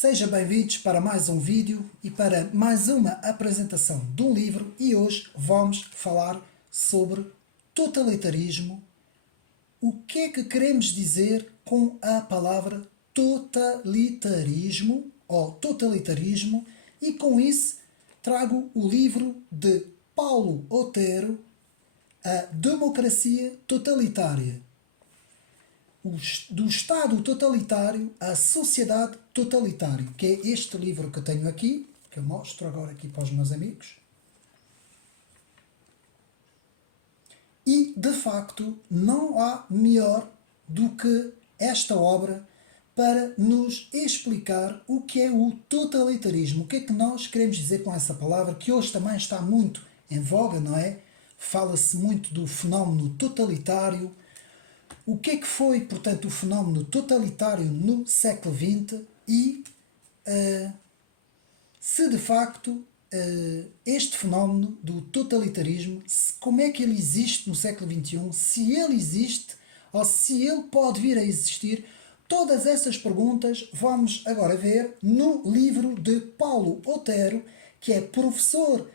Sejam bem-vindos para mais um vídeo e para mais uma apresentação de um livro, e hoje vamos falar sobre totalitarismo. O que é que queremos dizer com a palavra totalitarismo ou totalitarismo? E com isso trago o livro de Paulo Otero, A Democracia Totalitária. Do Estado totalitário à sociedade totalitária, que é este livro que eu tenho aqui, que eu mostro agora aqui para os meus amigos. E, de facto, não há melhor do que esta obra para nos explicar o que é o totalitarismo. O que é que nós queremos dizer com essa palavra, que hoje também está muito em voga, não é? Fala-se muito do fenómeno totalitário. O que é que foi, portanto, o fenómeno totalitário no século XX e se de facto este fenómeno do totalitarismo, como é que ele existe no século XXI, se ele existe ou se ele pode vir a existir. Todas essas perguntas vamos agora ver no livro de Paulo Otero, que é professor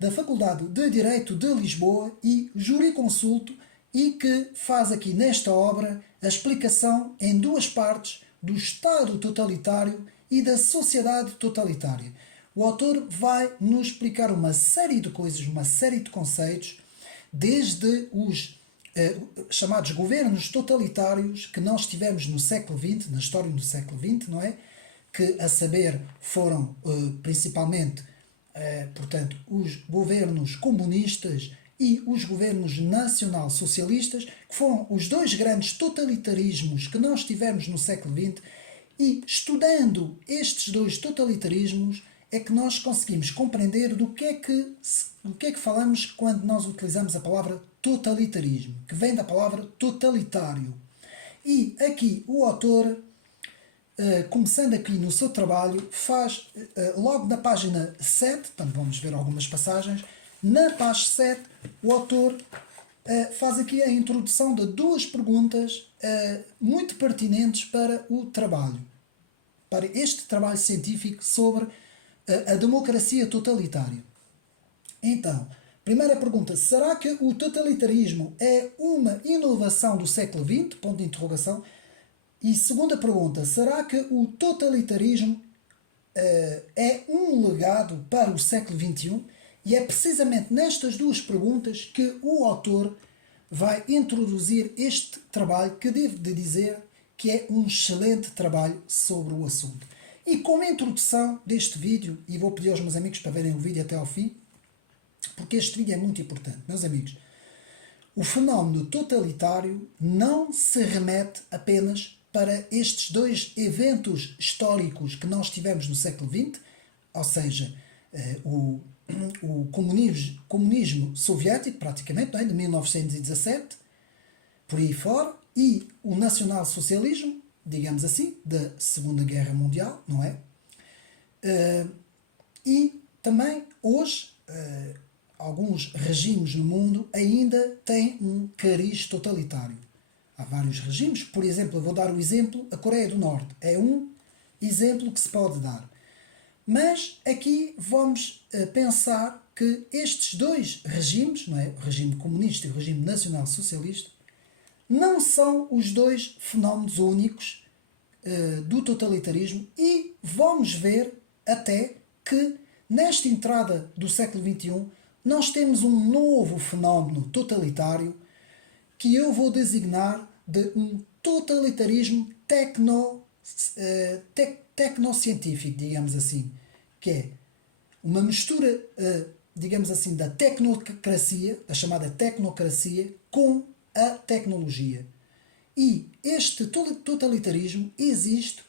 da Faculdade de Direito de Lisboa e jurisconsulto, e que faz aqui nesta obra a explicação em duas partes do Estado totalitário e da sociedade totalitária. O autor vai nos explicar uma série de coisas, uma série de conceitos, desde os chamados governos totalitários que nós tivemos no século XX, na história do século XX, não é? Que, a saber, foram principalmente, portanto, os governos comunistas e os governos nacional-socialistas, que foram os dois grandes totalitarismos que nós tivemos no século XX, e estudando estes dois totalitarismos é que nós conseguimos compreender do que é que falamos quando nós utilizamos a palavra totalitarismo, que vem da palavra totalitário. E aqui o autor, começando aqui no seu trabalho, faz logo na página 7, portanto vamos ver algumas passagens. Na página 7, o autor faz aqui a introdução de duas perguntas muito pertinentes para o trabalho, para este trabalho científico sobre a democracia totalitária. Então, primeira pergunta: será que o totalitarismo é uma inovação do século XX? Ponto de interrogação. E segunda pergunta: será que o totalitarismo é um legado para o século XXI? E é precisamente nestas duas perguntas que o autor vai introduzir este trabalho, que devo de dizer que é um excelente trabalho sobre o assunto. E como introdução deste vídeo, e vou pedir aos meus amigos para verem o vídeo até ao fim, porque este vídeo é muito importante, meus amigos. O fenómeno totalitário não se remete apenas para estes dois eventos históricos que nós tivemos no século XX, ou seja, o comunismo soviético, praticamente, não é? De 1917, por aí fora, e o nacionalsocialismo, digamos assim, da Segunda Guerra Mundial, não é? E também, hoje, alguns regimes no mundo ainda têm um cariz totalitário. Há vários regimes, por exemplo, eu vou dar o exemplo, a Coreia do Norte é um exemplo que se pode dar. Mas aqui vamos pensar que estes dois regimes, não é? O regime comunista e o regime nacional-socialista, não são os dois fenómenos únicos do totalitarismo, e vamos ver até que nesta entrada do século XXI nós temos um novo fenómeno totalitário que eu vou designar de um totalitarismo tecnocientífico, digamos assim, que é uma mistura, digamos assim, da tecnocracia, da chamada tecnocracia, com a tecnologia. E este totalitarismo existe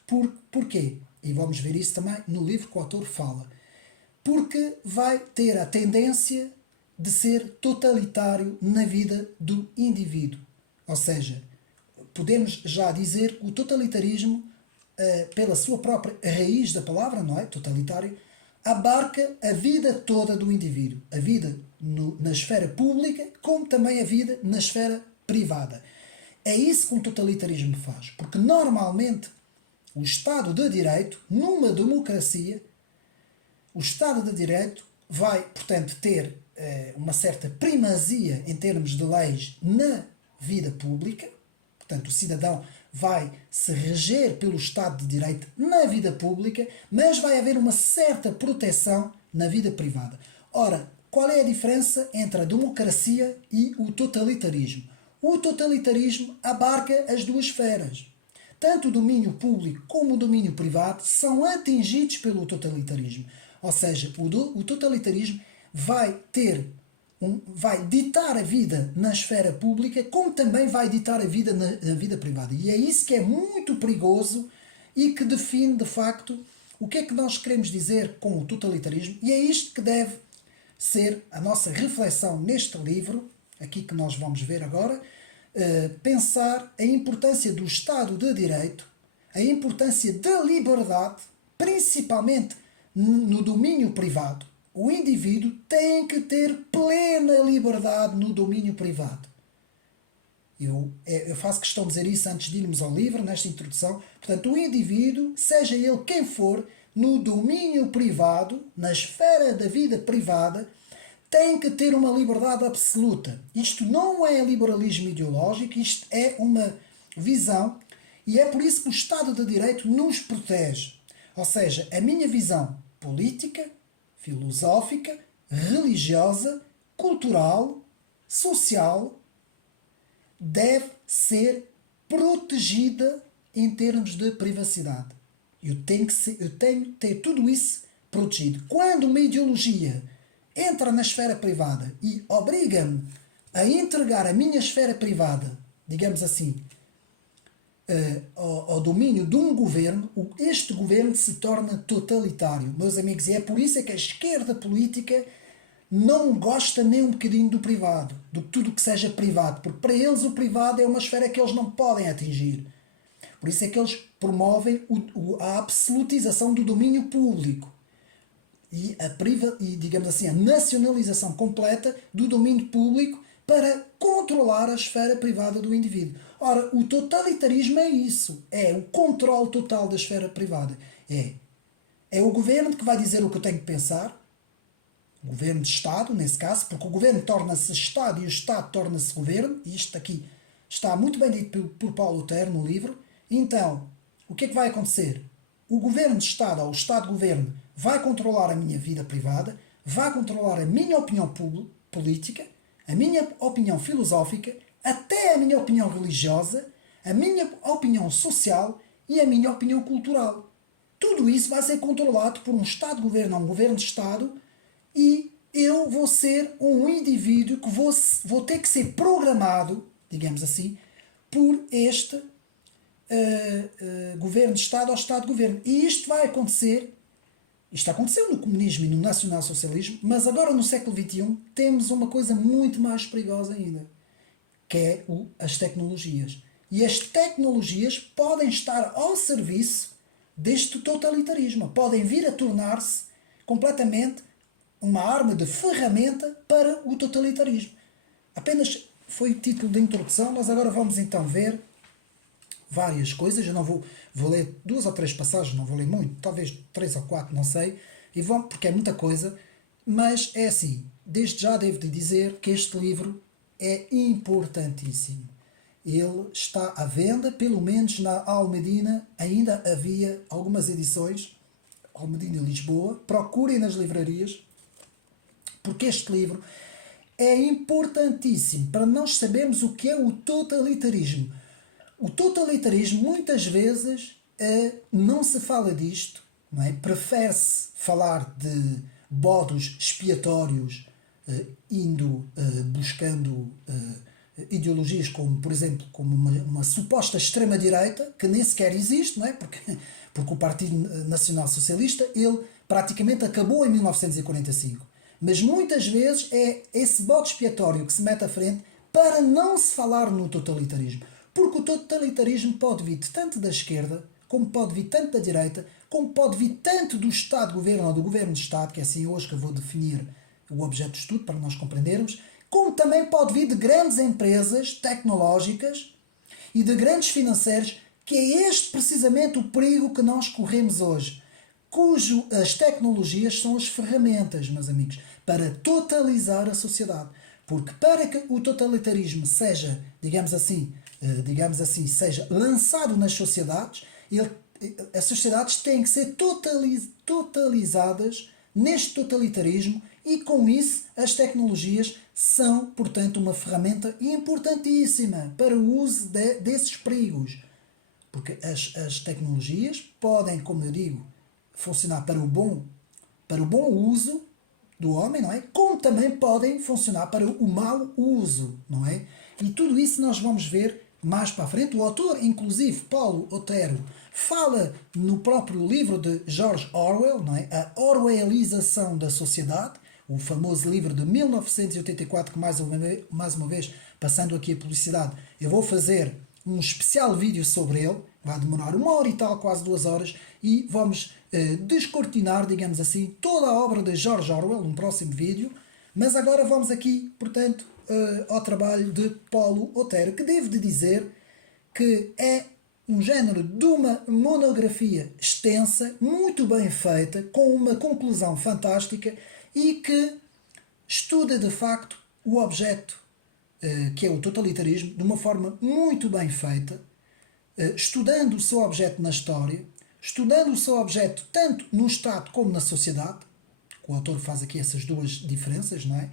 porquê? E vamos ver isso também no livro que o autor fala. Porque vai ter a tendência de ser totalitário na vida do indivíduo. Ou seja, podemos já dizer que o totalitarismo, pela sua própria raiz da palavra, não é? Totalitário, abarca a vida toda do indivíduo. A vida na esfera pública, como também a vida na esfera privada. É isso que um totalitarismo faz. Porque normalmente o Estado de Direito, numa democracia, o Estado de Direito vai, portanto, ter uma certa primazia em termos de leis na vida pública. Portanto, o cidadão vai se reger pelo Estado de Direito na vida pública, mas vai haver uma certa proteção na vida privada. Ora, qual é a diferença entre a democracia e o totalitarismo? O totalitarismo abarca as duas esferas. Tanto o domínio público como o domínio privado são atingidos pelo totalitarismo. Ou seja, o totalitarismo vai ditar a vida na esfera pública, como também vai ditar a vida na vida privada. E é isso que é muito perigoso e que define, de facto, o que é que nós queremos dizer com o totalitarismo. E é isto que deve ser a nossa reflexão neste livro, aqui que nós vamos ver agora, pensar a importância do Estado de Direito, a importância da liberdade, principalmente no domínio privado. O indivíduo tem que ter plena liberdade no domínio privado. Eu faço questão de dizer isso antes de irmos ao livro, nesta introdução. Portanto, o indivíduo, seja ele quem for, no domínio privado, na esfera da vida privada, tem que ter uma liberdade absoluta. Isto não é liberalismo ideológico, isto é uma visão, e é por isso que o Estado de Direito nos protege. Ou seja, a minha visão política, filosófica, religiosa, cultural, social, deve ser protegida em termos de privacidade. Eu tenho que ter tudo isso protegido. Quando uma ideologia entra na esfera privada e obriga-me a entregar a minha esfera privada, digamos assim, ao domínio de um governo, este governo se torna totalitário, meus amigos, e é por isso que a esquerda política não gosta nem um bocadinho do privado, de tudo que seja privado, porque para eles o privado é uma esfera que eles não podem atingir. Por isso é que eles promovem a absolutização do domínio público e digamos assim, a nacionalização completa do domínio público para controlar a esfera privada do indivíduo. Ora, o totalitarismo é isso, é o controle total da esfera privada. É o governo que vai dizer o que eu tenho que pensar, o governo de Estado, nesse caso, porque o governo torna-se Estado e o Estado torna-se governo, e isto aqui está muito bem dito por Paulo Lutero no livro. Então, o que é que vai acontecer? O governo de Estado, ou o Estado-governo, vai controlar a minha vida privada, vai controlar a minha opinião política, a minha opinião filosófica, até a minha opinião religiosa, a minha opinião social e a minha opinião cultural. Tudo isso vai ser controlado por um Estado-governo ou um governo de Estado, e eu vou ser um indivíduo que vou ter que ser programado, digamos assim, por este governo de Estado ou Estado-governo. E isto vai acontecer. Isto aconteceu no comunismo e no nacionalsocialismo, mas agora no século XXI temos uma coisa muito mais perigosa ainda, que é as tecnologias. E as tecnologias podem estar ao serviço deste totalitarismo, podem vir a tornar-se completamente uma arma de ferramenta para o totalitarismo. Apenas foi o título de introdução, nós agora vamos então ver várias coisas. Eu não vou ler 2 ou 3 passagens, não vou ler muito, talvez 3 ou 4, não sei, porque é muita coisa, mas é assim, desde já devo-lhe dizer que este livro é importantíssimo. Ele está à venda, pelo menos na Almedina, ainda havia algumas edições, Almedina Lisboa, procurem nas livrarias, porque este livro é importantíssimo para nós sabermos o que é o totalitarismo. O totalitarismo, muitas vezes, não se fala disto, não é? Prefere-se falar de bodos expiatórios, buscando ideologias como, por exemplo, como uma suposta extrema-direita, que nem sequer existe, não é? Porque o Partido Nacional Socialista, ele praticamente acabou em 1945. Mas muitas vezes é esse bode expiatório que se mete à frente para não se falar no totalitarismo. Porque o totalitarismo pode vir tanto da esquerda, como pode vir tanto da direita, como pode vir tanto do Estado-governo ou do governo de Estado, que é assim hoje que eu vou definir o objeto de estudo para nós compreendermos, como também pode vir de grandes empresas tecnológicas e de grandes financeiros que é este precisamente o perigo que nós corremos hoje, cujo as tecnologias são as ferramentas, meus amigos, para totalizar a sociedade. Porque para que o totalitarismo seja, digamos assim, seja lançado nas sociedades, as sociedades têm que ser totalizadas neste totalitarismo e com isso as tecnologias são, portanto, uma ferramenta importantíssima para o uso desses perigos. Porque as tecnologias podem, como eu digo, funcionar para o bom uso do homem, não é? Como também podem funcionar para o mau uso, não é? E tudo isso nós vamos ver mais para a frente. O autor, inclusive, Paulo Otero, fala no próprio livro de George Orwell, não é? A Orwellização da Sociedade, o famoso livro de 1984, que mais uma vez, passando aqui a publicidade, eu vou fazer um especial vídeo sobre ele, vai demorar 1 hora e tal, quase 2 horas, e vamos descortinar, digamos assim, toda a obra de George Orwell num próximo vídeo. Mas agora vamos aqui, portanto, ao trabalho de Paulo Otero, que devo de dizer que é um género de uma monografia extensa, muito bem feita, com uma conclusão fantástica e que estuda de facto o objeto que é o totalitarismo de uma forma muito bem feita, estudando o seu objeto na história, estudando o seu objeto tanto no Estado como na sociedade. O autor faz aqui essas duas diferenças, não é?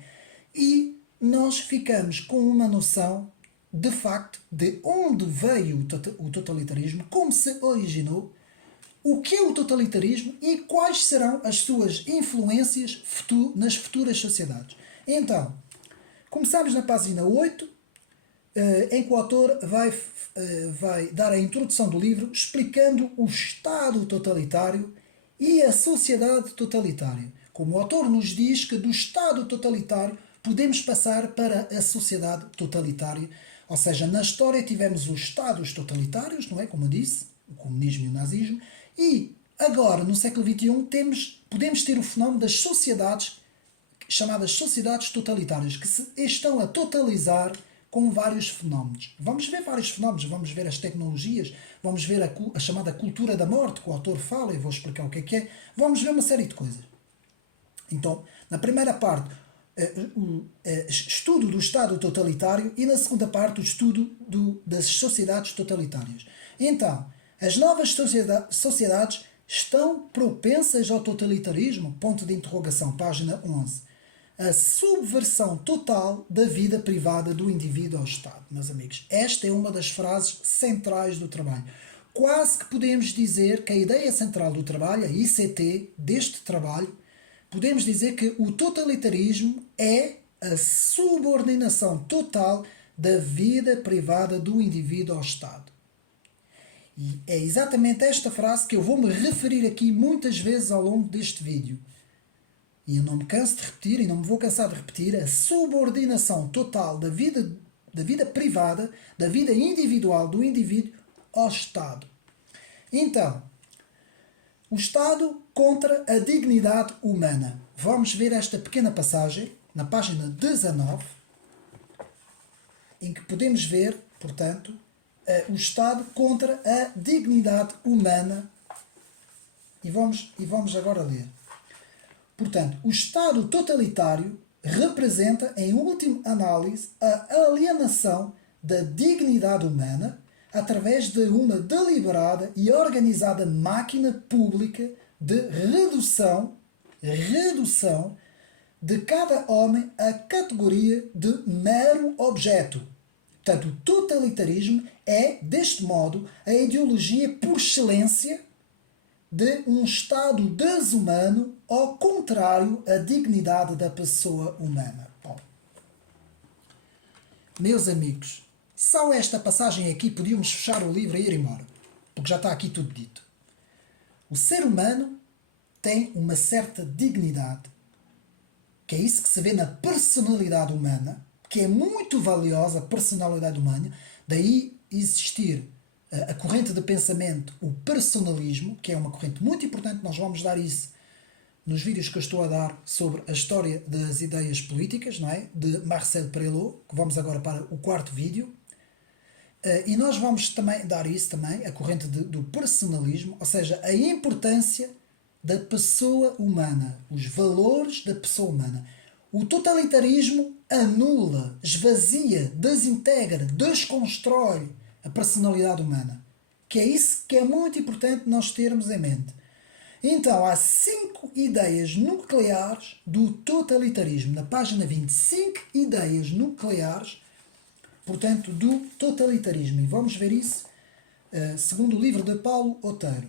E nós ficamos com uma noção de facto de onde veio o totalitarismo, como se originou, o que é o totalitarismo e quais serão as suas influências nas futuras sociedades. Então, começamos na página 8, em que o autor vai dar a introdução do livro explicando o Estado totalitário e a sociedade totalitária. Como o autor nos diz que do Estado totalitário podemos passar para a sociedade totalitária. Ou seja, na história tivemos os Estados totalitários, não é? Como eu disse, o comunismo e o nazismo, e agora, no século XXI, podemos ter o fenómeno das sociedades, chamadas sociedades totalitárias, que se estão a totalizar com vários fenómenos. Vamos ver vários fenómenos, vamos ver as tecnologias, vamos ver a chamada cultura da morte, que o autor fala, eu vou explicar o que é. Vamos ver uma série de coisas. Então, na primeira parte, o estudo do Estado totalitário e na segunda parte o estudo das sociedades totalitárias. Então, as novas sociedades estão propensas ao totalitarismo? Ponto de interrogação, página 11. A subversão total da vida privada do indivíduo ao Estado. Meus amigos, esta é uma das frases centrais do trabalho. Quase que podemos dizer que a ideia central do trabalho, a ICT, deste trabalho, podemos dizer que o totalitarismo é a subordinação total da vida privada do indivíduo ao Estado. E é exatamente esta frase que eu vou me referir aqui muitas vezes ao longo deste vídeo. E eu não me canso de repetir, e não me vou cansar de repetir, a subordinação total da vida privada, da vida individual do indivíduo ao Estado. Então, o Estado contra a dignidade humana. Vamos ver esta pequena passagem, na página 19, em que podemos ver, portanto, o Estado contra a dignidade humana. E vamos agora ler. Portanto, o Estado totalitário representa, em última análise, a alienação da dignidade humana através de uma deliberada e organizada máquina pública de redução de cada homem à categoria de mero objeto. Portanto, o totalitarismo é, deste modo, a ideologia por excelência de um Estado desumano, ao contrário à dignidade da pessoa humana. Bom, meus amigos, só esta passagem aqui podíamos fechar o livro e ir embora, porque já está aqui tudo dito. O ser humano tem uma certa dignidade, que é isso que se vê na personalidade humana, que é muito valiosa, a personalidade humana, daí existir a corrente de pensamento, o personalismo, que é uma corrente muito importante, nós vamos dar isso nos vídeos que eu estou a dar sobre a história das ideias políticas, não é? De Marcel Prelot, que vamos agora para o quarto vídeo. E nós vamos também dar isso também, a corrente do personalismo, ou seja, a importância da pessoa humana, os valores da pessoa humana. O totalitarismo anula, esvazia, desintegra, desconstrói a personalidade humana. Que é isso que é muito importante nós termos em mente. Então, há 5 ideias nucleares do totalitarismo. Na página 20, 5 ideias nucleares, portanto, do totalitarismo. E vamos ver isso segundo o livro de Paulo Otero.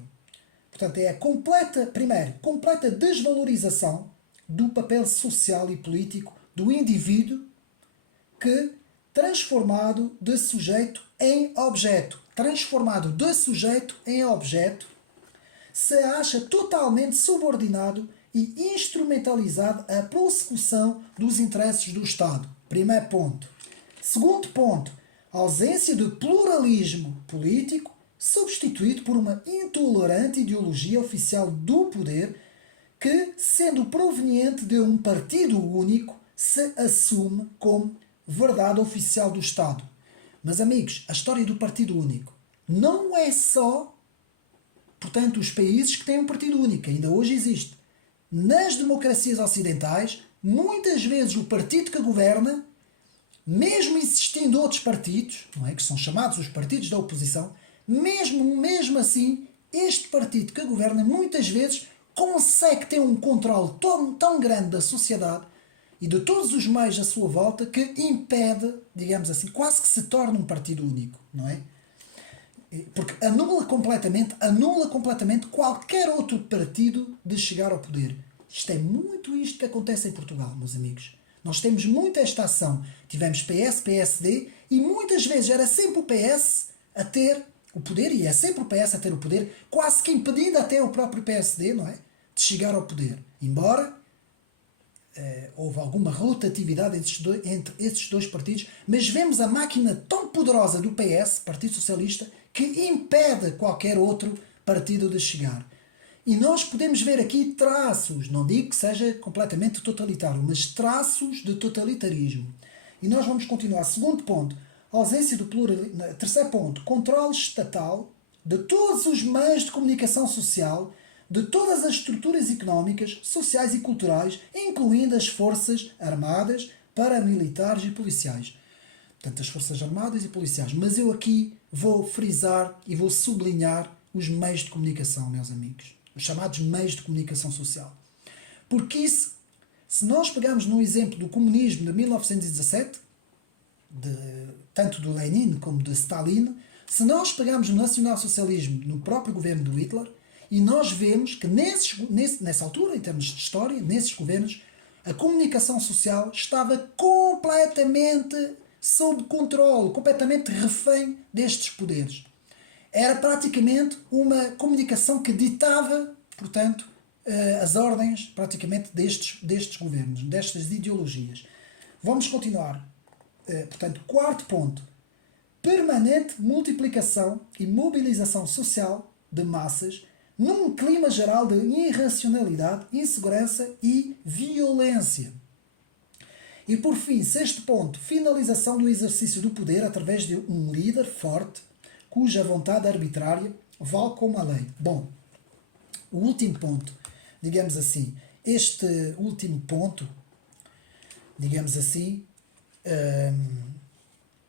Portanto, é a completa desvalorização do papel social e político do indivíduo que, transformado de sujeito em objeto, se acha totalmente subordinado e instrumentalizado à prossecução dos interesses do Estado. Primeiro ponto. Segundo ponto, ausência de pluralismo político, substituído por uma intolerante ideologia oficial do poder que, sendo proveniente de um partido único, se assume como verdade oficial do Estado. Mas, amigos, a história do partido único não é só, portanto, os países que têm um partido único. Ainda hoje existe. Nas democracias ocidentais, muitas vezes o partido que governa, mesmo existindo outros partidos, não é, que são chamados os partidos da oposição, mesmo assim, este partido que governa muitas vezes consegue ter um controle tão grande da sociedade e de todos os meios à sua volta que impede, digamos assim, quase que se torna um partido único, não é? Porque anula completamente qualquer outro partido de chegar ao poder. Isto é muito isto que acontece em Portugal, meus amigos. Nós temos muito esta ação. Tivemos PS, PSD e muitas vezes era sempre o PS a ter o poder, e é sempre o PS a ter o poder, quase que impedindo até o próprio PSD, não é? De chegar ao poder. Embora houve alguma rotatividade entre esses dois partidos, mas vemos a máquina tão poderosa do PS, Partido Socialista, que impede qualquer outro partido de chegar. E nós podemos ver aqui traços, não digo que seja completamente totalitário, mas traços de totalitarismo. E nós vamos continuar. Segundo ponto, ausência do pluralismo. Terceiro ponto, controle estatal de todos os meios de comunicação social, de todas as estruturas económicas, sociais e culturais, incluindo as forças armadas, paramilitares e policiais. Portanto, as forças armadas e policiais. Mas eu aqui vou frisar e vou sublinhar os meios de comunicação, meus amigos. Os chamados meios de comunicação social. Porque isso, se nós pegarmos no exemplo do comunismo de 1917, tanto do Lenin como de Stalin, se nós pegarmos no nacionalsocialismo no próprio governo do Hitler, e nós vemos que nessa altura, em termos de história, nesses governos, a comunicação social estava completamente sob controle, completamente refém destes poderes. Era praticamente uma comunicação que ditava, portanto, as ordens praticamente destes governos, destas ideologias. Vamos continuar. Portanto, quarto ponto. Permanente multiplicação e mobilização social de massas num clima geral de irracionalidade, insegurança e violência. E por fim, sexto ponto, finalização do exercício do poder através de um líder forte, cuja vontade arbitrária vale como a lei. Bom, o último ponto, digamos assim, este último ponto, digamos assim,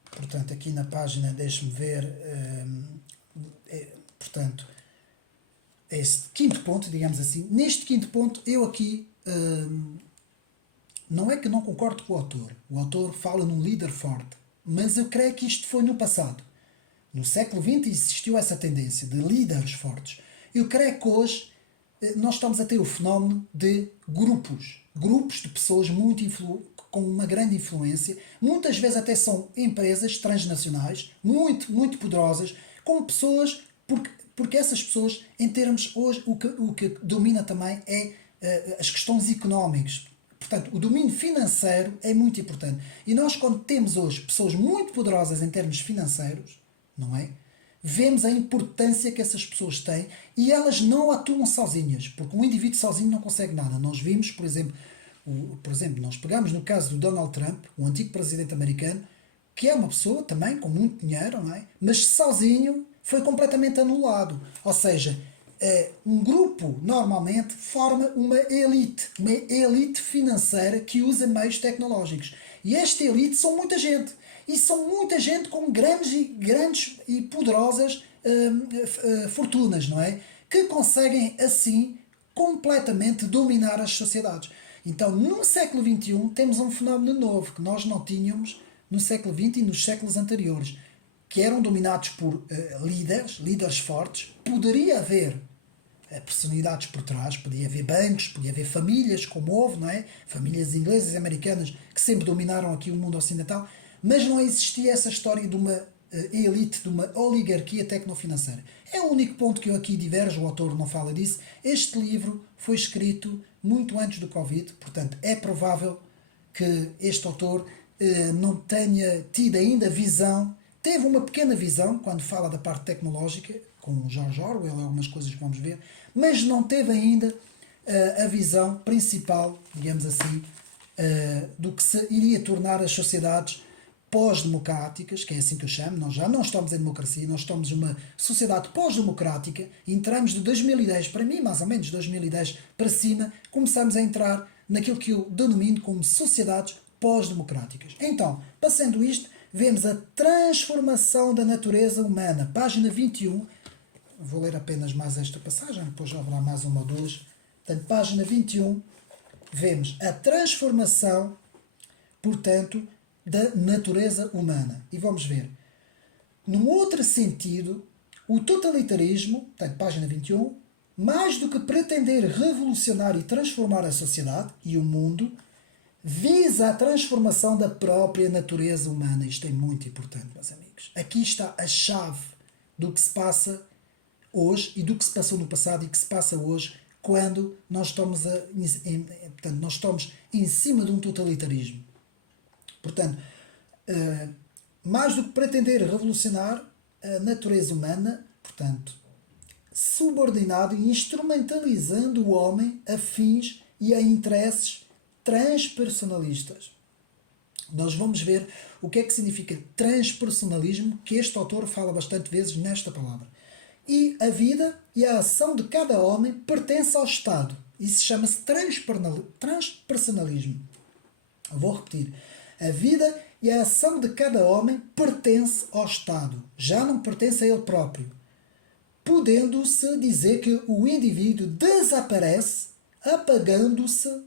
portanto, aqui na página, deixe-me ver, portanto, este quinto ponto, digamos assim, neste quinto ponto, eu aqui, não é que não concordo com o autor fala num líder forte, mas eu creio que isto foi no passado. No século XX existiu essa tendência de líderes fortes. Eu creio que hoje nós estamos a ter o fenómeno de grupos de pessoas com uma grande influência, muitas vezes até são empresas transnacionais, muito poderosas, com pessoas, porque essas pessoas, em termos hoje, o que domina também é as questões económicas. Portanto, o domínio financeiro é muito importante. E nós, quando temos hoje pessoas muito poderosas em termos financeiros, não é? Vemos a importância que essas pessoas têm e elas não atuam sozinhas, porque um indivíduo sozinho não consegue nada. Nós vimos, por exemplo, nós pegamos no caso do Donald Trump, o antigo presidente americano, que é uma pessoa também com muito dinheiro, não é? Mas sozinho foi completamente anulado. Ou seja, um grupo normalmente forma uma elite financeira que usa meios tecnológicos. E esta elite são muita gente. E são muita gente com grandes e poderosas fortunas, não é? Que conseguem assim completamente dominar as sociedades. Então, no século XXI, temos um fenómeno novo que nós não tínhamos no século XX e nos séculos anteriores, que eram dominados por líderes fortes. Poderia haver personalidades por trás, podia haver bancos, podia haver famílias, como houve, não é? Famílias inglesas e americanas que sempre dominaram aqui o mundo ocidental, mas não existia essa história de uma elite, de uma oligarquia tecnofinanceira. É o único ponto que eu aqui diverjo, o autor não fala disso. Este livro foi escrito muito antes do Covid, portanto é provável que este autor não tenha tido ainda visão, teve uma pequena visão quando fala da parte tecnológica, com o George Orwell, algumas coisas que vamos ver, mas não teve ainda a visão principal, digamos assim, do que se iria tornar as sociedades pós-democráticas, que é assim que eu chamo. Nós já não estamos em democracia, nós estamos numa sociedade pós-democrática. Entramos de 2010 para mim, mais ou menos 2010 para cima, começamos a entrar naquilo que eu denomino como sociedades pós-democráticas. Então, passando isto, vemos a transformação da natureza humana. Página 21, vou ler apenas mais esta passagem, depois já haverá mais uma ou duas. Portanto, página 21, vemos a transformação, portanto, da natureza humana. E vamos ver. Num outro sentido, o totalitarismo, portanto, página 21, mais do que pretender revolucionar e transformar a sociedade e o mundo, visa a transformação da própria natureza humana. Isto é muito importante, meus amigos. Aqui está a chave do que se passa hoje e do que se passou no passado e que se passa hoje quando nós estamos, portanto, nós estamos em cima de um totalitarismo. Portanto, mais do que pretender revolucionar a natureza humana, portanto, subordinado e instrumentalizando o homem a fins e a interesses transpersonalistas. Nós vamos ver o que é que significa transpersonalismo, que este autor fala bastante vezes nesta palavra. E a vida e a ação de cada homem pertence ao Estado. Isso chama-se transpersonalismo. Vou repetir. A vida e a ação de cada homem pertence ao Estado, já não pertence a ele próprio, podendo-se dizer que o indivíduo desaparece apagando-se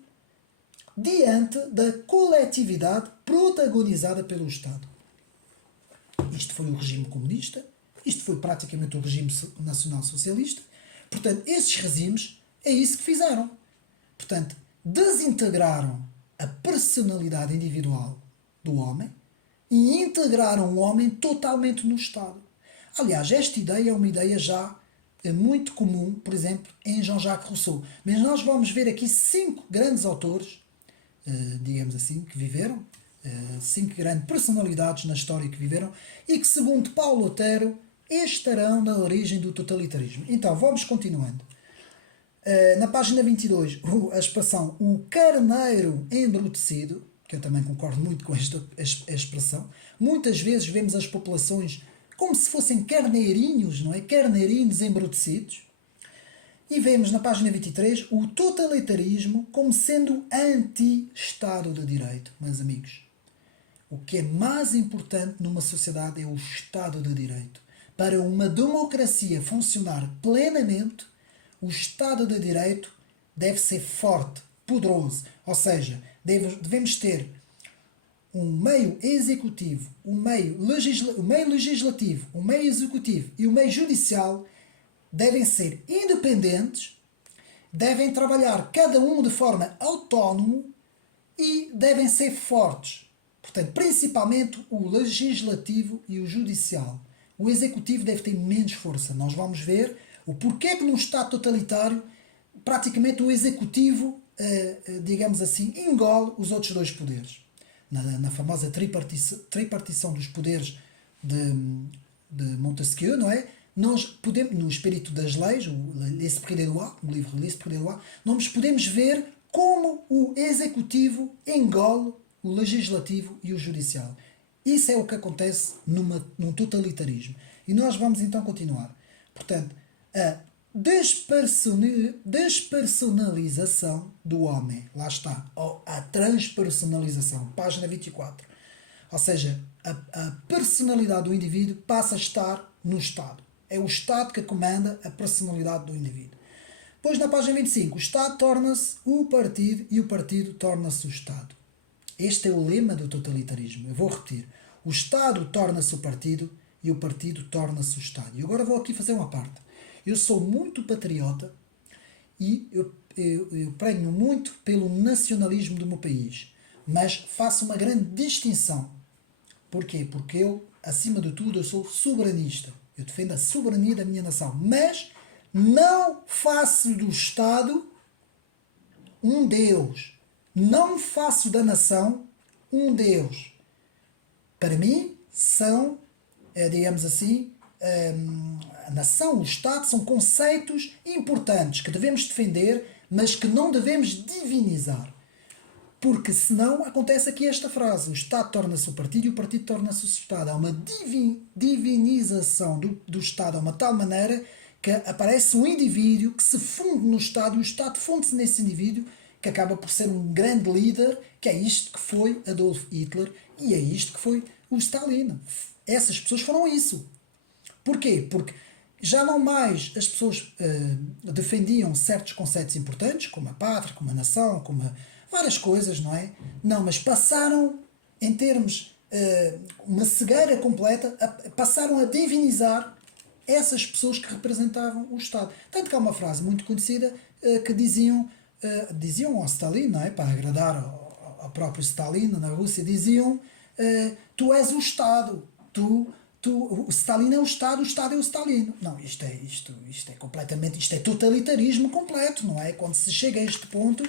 diante da coletividade protagonizada pelo Estado. Isto foi o regime comunista, isto foi praticamente o regime nacional-socialista. Portanto, esses regimes é isso que fizeram. Portanto, desintegraram a personalidade individual do homem e integraram o homem totalmente no Estado. Aliás, esta ideia é uma ideia já muito comum, por exemplo, em Jean-Jacques Rousseau. Mas nós vamos ver aqui 5 grandes autores, digamos assim, que viveram, 5 grandes personalidades na história que viveram e que, segundo Paulo Otero, estarão na origem do totalitarismo. Então, vamos continuando. Na página 22, a expressão o carneiro embrutecido, que eu também concordo muito com esta expressão. Muitas vezes vemos as populações como se fossem carneirinhos, não é? Carneirinhos embrutecidos. E vemos na página 23 o totalitarismo como sendo anti-Estado de Direito, meus amigos. O que é mais importante numa sociedade é o Estado de Direito. Para uma democracia funcionar plenamente, o Estado de Direito deve ser forte, poderoso. Ou seja, devemos ter um meio executivo, um meio legislativo, um meio executivo e o meio judicial devem ser independentes, devem trabalhar cada um de forma autónoma e devem ser fortes. Portanto, principalmente o legislativo e o judicial. O executivo deve ter menos força. Nós vamos ver o porquê que num Estado totalitário praticamente o executivo, digamos assim, engole os outros dois poderes. Na famosa tripartição dos poderes de Montesquieu, não é? Nós podemos, no espírito das leis, L'Esprit des Lois, o livro L'Esprit des Lois, nós podemos ver como o executivo engole o legislativo e o judicial. Isso é o que acontece num totalitarismo. E nós vamos então continuar. Portanto, a despersonalização do homem. Lá está. Ou a transpersonalização. Página 24. Ou seja, a personalidade do indivíduo passa a estar no Estado. É o Estado que comanda a personalidade do indivíduo. Depois, na página 25, o Estado torna-se o partido e o partido torna-se o Estado. Este é o lema do totalitarismo. Eu vou repetir. O Estado torna-se o partido e o partido torna-se o Estado. E agora vou aqui fazer uma parte. Eu sou muito patriota e eu prenho muito pelo nacionalismo do meu país. Mas faço uma grande distinção. Porquê? Porque eu, acima de tudo, eu sou soberanista. Eu defendo a soberania da minha nação. Mas não faço do Estado um Deus. Não faço da nação um Deus. Para mim, são, digamos assim, a nação, o Estado, são conceitos importantes que devemos defender, mas que não devemos divinizar. Porque senão acontece aqui esta frase: o Estado torna-se o partido e o partido torna-se o Estado. Há uma divinização do Estado a uma tal maneira que aparece um indivíduo que se funde no Estado e o Estado funde-se nesse indivíduo, que acaba por ser um grande líder, que é isto que foi Adolf Hitler e é isto que foi o Stalin. Essas pessoas foram isso. Porquê? Porque já não mais as pessoas defendiam certos conceitos importantes, como a pátria, como a nação, como várias coisas, não é? Não, mas passaram, em termos, uma cegueira completa, passaram a divinizar essas pessoas que representavam o Estado. Tanto que há uma frase muito conhecida que diziam ao Stalin, não é? Para agradar ao próprio Stalin na Rússia, diziam: tu és o Estado, o Stalin é o Estado é o Stalin. Não, isto é completamente, isto é totalitarismo completo, não é? Quando se chega a este ponto,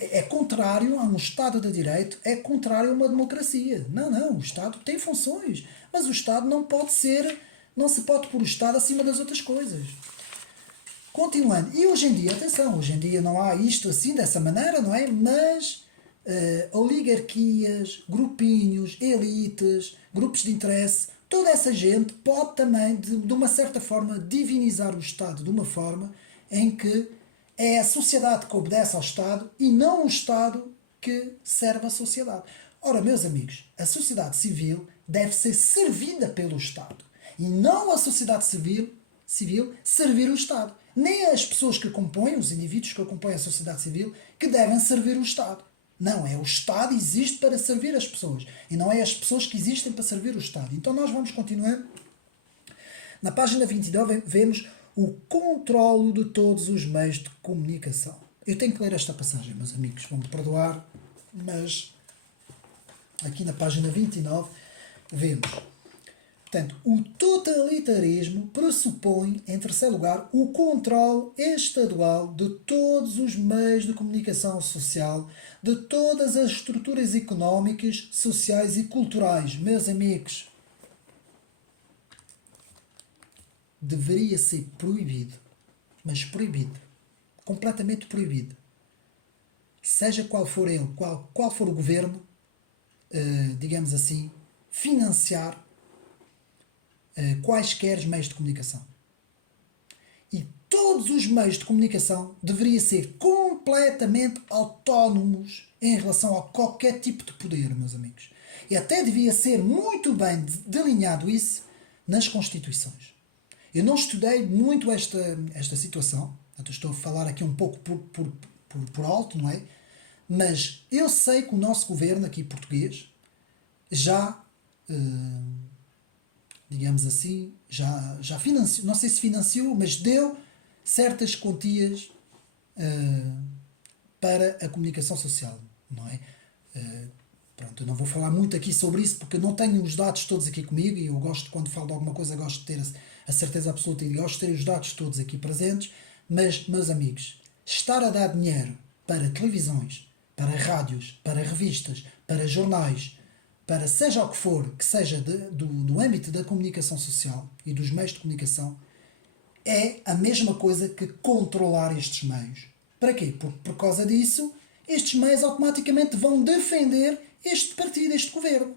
é contrário a um Estado de Direito, é contrário a uma democracia. Não, o Estado tem funções, mas o Estado não se pode pôr o Estado acima das outras coisas. Continuando, e hoje em dia, atenção, hoje em dia não há isto assim, dessa maneira, não é? Mas oligarquias, grupinhos, elites, grupos de interesse, toda essa gente pode também, de uma certa forma, divinizar o Estado de uma forma em que é a sociedade que obedece ao Estado e não o Estado que serve a sociedade. Ora, meus amigos, a sociedade civil deve ser servida pelo Estado e não a sociedade civil servir o Estado. Nem as pessoas que compõem, os indivíduos que compõem a sociedade civil, que devem servir o Estado. Não, é o Estado existe para servir as pessoas e não é as pessoas que existem para servir o Estado. Então nós vamos continuar. Na página 29 vemos o controlo de todos os meios de comunicação. Eu tenho que ler esta passagem, meus amigos, vão-me perdoar, mas aqui na página 29 vemos: portanto, o totalitarismo pressupõe, em terceiro lugar, o controle estadual de todos os meios de comunicação social, de todas as estruturas económicas, sociais e culturais. Meus amigos, deveria ser proibido, mas proibido, completamente proibido, seja qual for ele, qual for o governo, digamos assim, financiar quaisquer meios de comunicação. E todos os meios de comunicação deveriam ser completamente autónomos em relação a qualquer tipo de poder, meus amigos. E até devia ser muito bem delineado isso nas Constituições. Eu não estudei muito esta situação, portanto, estou a falar aqui um pouco por alto, não é? Mas eu sei que o nosso governo aqui português já digamos assim, já financiou, não sei se financiou, mas deu certas quantias para a comunicação social, não é? Pronto, eu não vou falar muito aqui sobre isso porque eu não tenho os dados todos aqui comigo e eu gosto, quando falo de alguma coisa, gosto de ter a certeza absoluta e gosto de ter os dados todos aqui presentes, mas, meus amigos, estar a dar dinheiro para televisões, para rádios, para revistas, para jornais, para seja o que for, que seja do âmbito da comunicação social e dos meios de comunicação, é a mesma coisa que controlar estes meios. Para quê? Porque por causa disso, estes meios automaticamente vão defender este partido, este governo.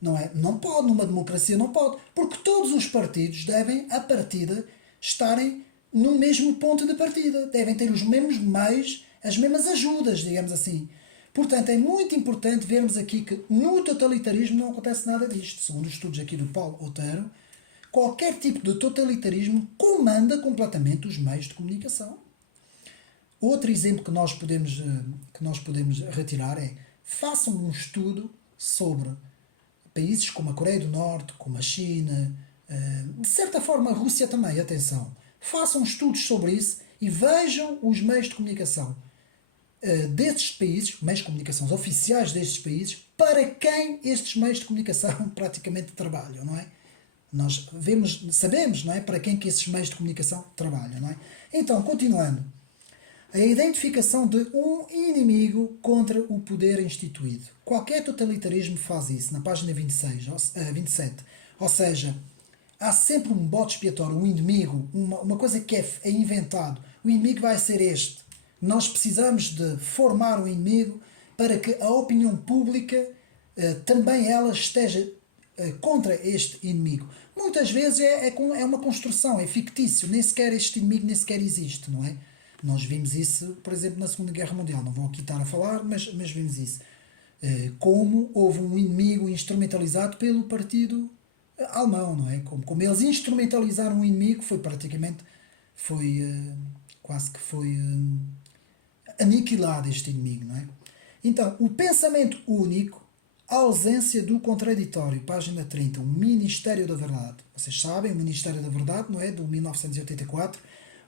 Não é? Não pode, numa democracia não pode. Porque todos os partidos devem, à partida, estarem no mesmo ponto de partida. Devem ter os mesmos meios, as mesmas ajudas, digamos assim. Portanto, é muito importante vermos aqui que no totalitarismo não acontece nada disto. Segundo os estudos aqui do Paulo Otero, qualquer tipo de totalitarismo comanda completamente os meios de comunicação. Outro exemplo que nós podemos retirar é: façam um estudo sobre países como a Coreia do Norte, como a China, de certa forma a Rússia também, atenção. Façam estudos sobre isso e vejam os meios de comunicação destes países, meios de comunicação oficiais destes países, para quem estes meios de comunicação praticamente trabalham, não é? Nós sabemos, não é, para quem que esses meios de comunicação trabalham, não é? Então, continuando. A identificação de um inimigo contra o poder instituído. Qualquer totalitarismo faz isso, na página 27. Ou seja, há sempre um bode expiatório, um inimigo, uma coisa que é inventado. O inimigo vai ser este. Nós precisamos de formar um inimigo para que a opinião pública também ela esteja contra este inimigo. Muitas vezes é uma construção, é fictício, nem sequer este inimigo nem sequer existe, não é? Nós vimos isso, por exemplo, na Segunda Guerra Mundial. Não vou aqui estar a falar, mas vimos isso. Como houve um inimigo instrumentalizado pelo partido alemão, não é? Como eles instrumentalizaram o inimigo, foi praticamente, foi quase que foi aniquilado este inimigo, não é? Então, o pensamento único, a ausência do contraditório, página 30, o Ministério da Verdade. Vocês sabem, o Ministério da Verdade, não é? Do 1984.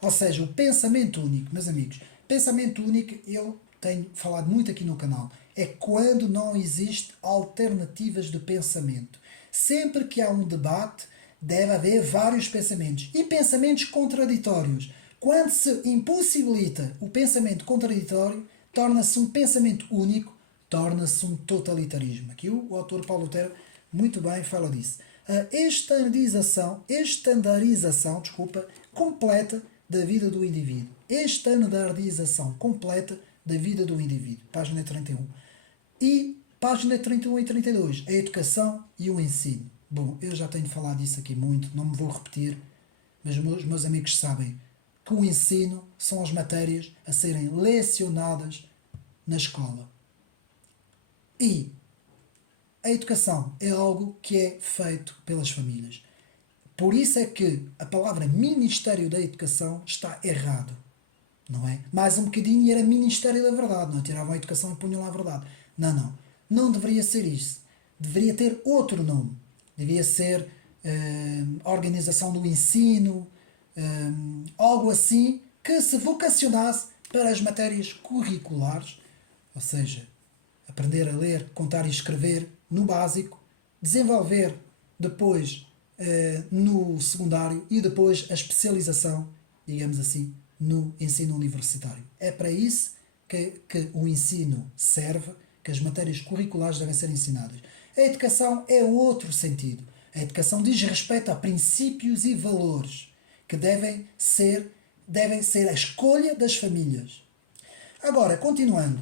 Ou seja, o pensamento único, meus amigos. Pensamento único, eu tenho falado muito aqui no canal, é quando não existe alternativas de pensamento. Sempre que há um debate, deve haver vários pensamentos. E pensamentos contraditórios. Quando se impossibilita o pensamento contraditório, torna-se um pensamento único, torna-se um totalitarismo. Aqui o autor Paulo Otero muito bem fala disso. A estandarização completa da vida do indivíduo. Estandardização completa da vida do indivíduo. Página 31. E página 31 e 32. A educação e o ensino. Bom, eu já tenho falado disso aqui muito, não me vou repetir, mas os meus amigos sabem que o ensino são as matérias a serem lecionadas na escola. E a educação é algo que é feito pelas famílias. Por isso é que a palavra Ministério da Educação está errado. Não é? Mais um bocadinho e era Ministério da Verdade. Não tiravam a educação e punham lá a verdade. Não, não. Não deveria ser isso. Deveria ter outro nome. Devia ser Organização do Ensino, algo assim que se vocacionasse para as matérias curriculares, ou seja, aprender a ler, contar e escrever no básico, desenvolver depois no secundário e depois a especialização, digamos assim, no ensino universitário. É para isso que o ensino serve, que as matérias curriculares devem ser ensinadas. A educação é outro sentido. A educação diz respeito a princípios e valores que devem ser a escolha das famílias. Agora, continuando.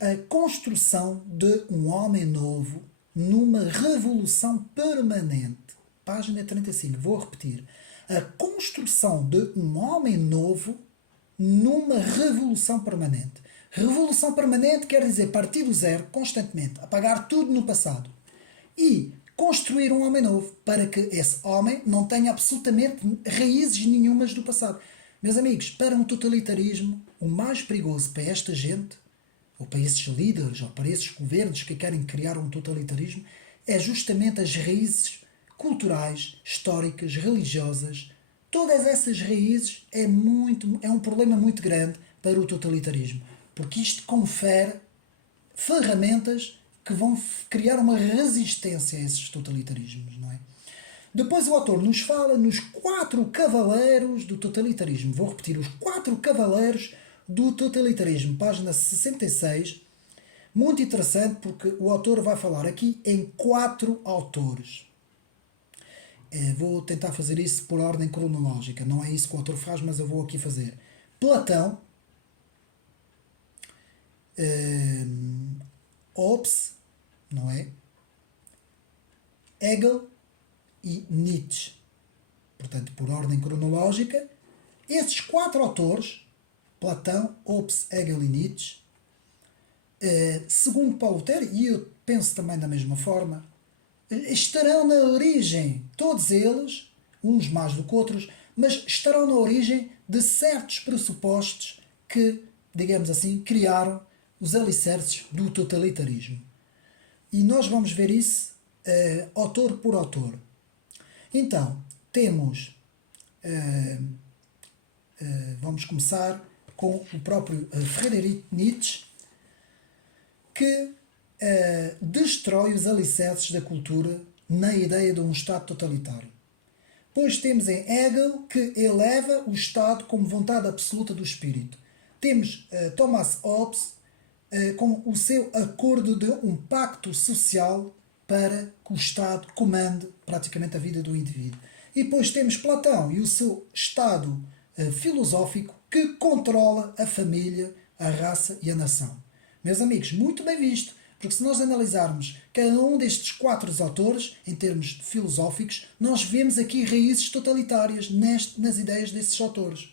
A construção de um homem novo numa revolução permanente. Página 35, vou repetir. A construção de um homem novo numa revolução permanente. Revolução permanente quer dizer partir do zero constantemente, apagar tudo no passado. E construir um homem novo para que esse homem não tenha absolutamente raízes nenhumas do passado. Meus amigos, para um totalitarismo, o mais perigoso para esta gente, ou para esses líderes, ou para esses governos que querem criar um totalitarismo, é justamente as raízes culturais, históricas, religiosas. Todas essas raízes é um problema muito grande para o totalitarismo, porque isto confere ferramentas que vão criar uma resistência a esses totalitarismos, não é? Depois o autor nos fala nos 4 cavaleiros do totalitarismo. Vou repetir, os 4 cavaleiros do totalitarismo, página 66. Muito interessante porque o autor vai falar aqui em 4 autores. Vou tentar fazer isso por ordem cronológica. Não é isso que o autor faz, mas eu vou aqui fazer. Platão, Hobbes, não é? Hegel e Nietzsche. Portanto, por ordem cronológica, esses 4 autores, Platão, Hobbes, Hegel e Nietzsche, segundo Paulo Terry, e eu penso também da mesma forma, estarão na origem, todos eles, uns mais do que outros, mas estarão na origem de certos pressupostos que, digamos assim, criaram os alicerces do totalitarismo. E nós vamos ver isso autor por autor. Então, temos, vamos começar com o próprio Friedrich Nietzsche, que destrói os alicerces da cultura na ideia de um Estado totalitário. Depois temos em Hegel, que eleva o Estado como vontade absoluta do espírito. Temos Thomas Hobbes com o seu acordo de um pacto social para que o Estado comande praticamente a vida do indivíduo. E depois temos Platão e o seu Estado filosófico que controla a família, a raça e a nação. Meus amigos, muito bem visto, porque se nós analisarmos cada um destes 4 autores, em termos filosóficos, nós vemos aqui raízes totalitárias nas ideias desses autores.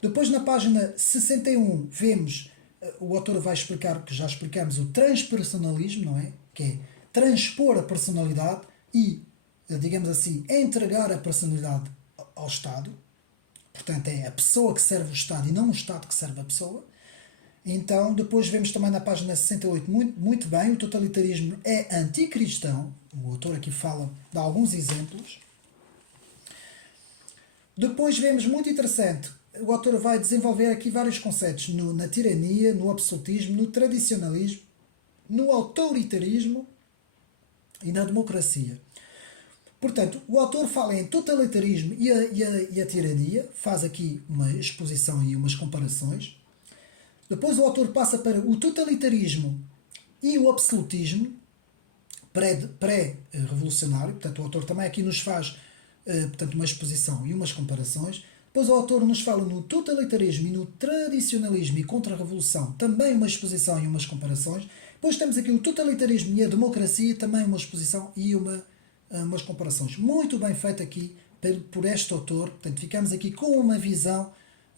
Depois, na página 61, vemos, o autor vai explicar, que já explicamos, o transpersonalismo, não é? Que é transpor a personalidade e, digamos assim, entregar a personalidade ao Estado. Portanto, é a pessoa que serve o Estado e não o Estado que serve a pessoa. Então, depois vemos também na página 68 muito bem, o totalitarismo é anticristão. O autor aqui fala de alguns exemplos. Depois vemos, muito interessante, o autor vai desenvolver aqui vários conceitos na tirania, no absolutismo, no tradicionalismo, no autoritarismo e na democracia. Portanto, o autor fala em totalitarismo e a tirania, faz aqui uma exposição e umas comparações. Depois o autor passa para o totalitarismo e o absolutismo pré-revolucionário. Portanto, o autor também aqui nos faz portanto, uma exposição e umas comparações. Depois o autor nos fala no totalitarismo e no tradicionalismo e contra-revolução, também uma exposição e umas comparações. Depois temos aqui o totalitarismo e a democracia, também uma exposição e umas comparações. Muito bem feito aqui por este autor. Portanto, ficamos aqui com uma visão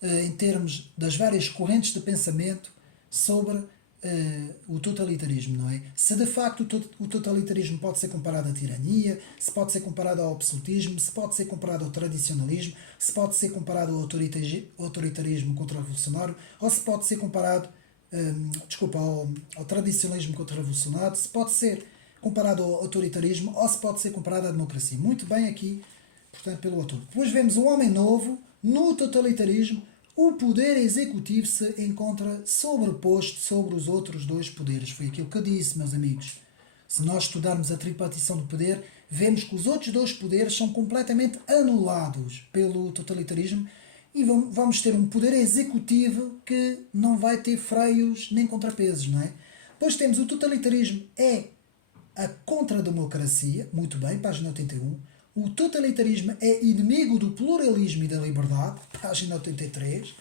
em termos das várias correntes de pensamento sobre o totalitarismo, não é? Se de facto o totalitarismo pode ser comparado à tirania, se pode ser comparado ao absolutismo, se pode ser comparado ao tradicionalismo, se pode ser comparado ao autoritarismo contra-revolucionário, ou se pode ser comparado ao tradicionalismo contra-revolucionário, se pode ser comparado ao autoritarismo, ou se pode ser comparado à democracia. Muito bem aqui, portanto, pelo autor. Depois vemos um homem novo no totalitarismo. O poder executivo se encontra sobreposto sobre os outros 2 poderes. Foi aquilo que eu disse, meus amigos. Se nós estudarmos a tripartição do poder, vemos que os outros 2 poderes são completamente anulados pelo totalitarismo e vamos ter um poder executivo que não vai ter freios nem contrapesos, não é? Depois temos o totalitarismo é a contra-democracia, muito bem, página 81. O totalitarismo é inimigo do pluralismo e da liberdade, página 83,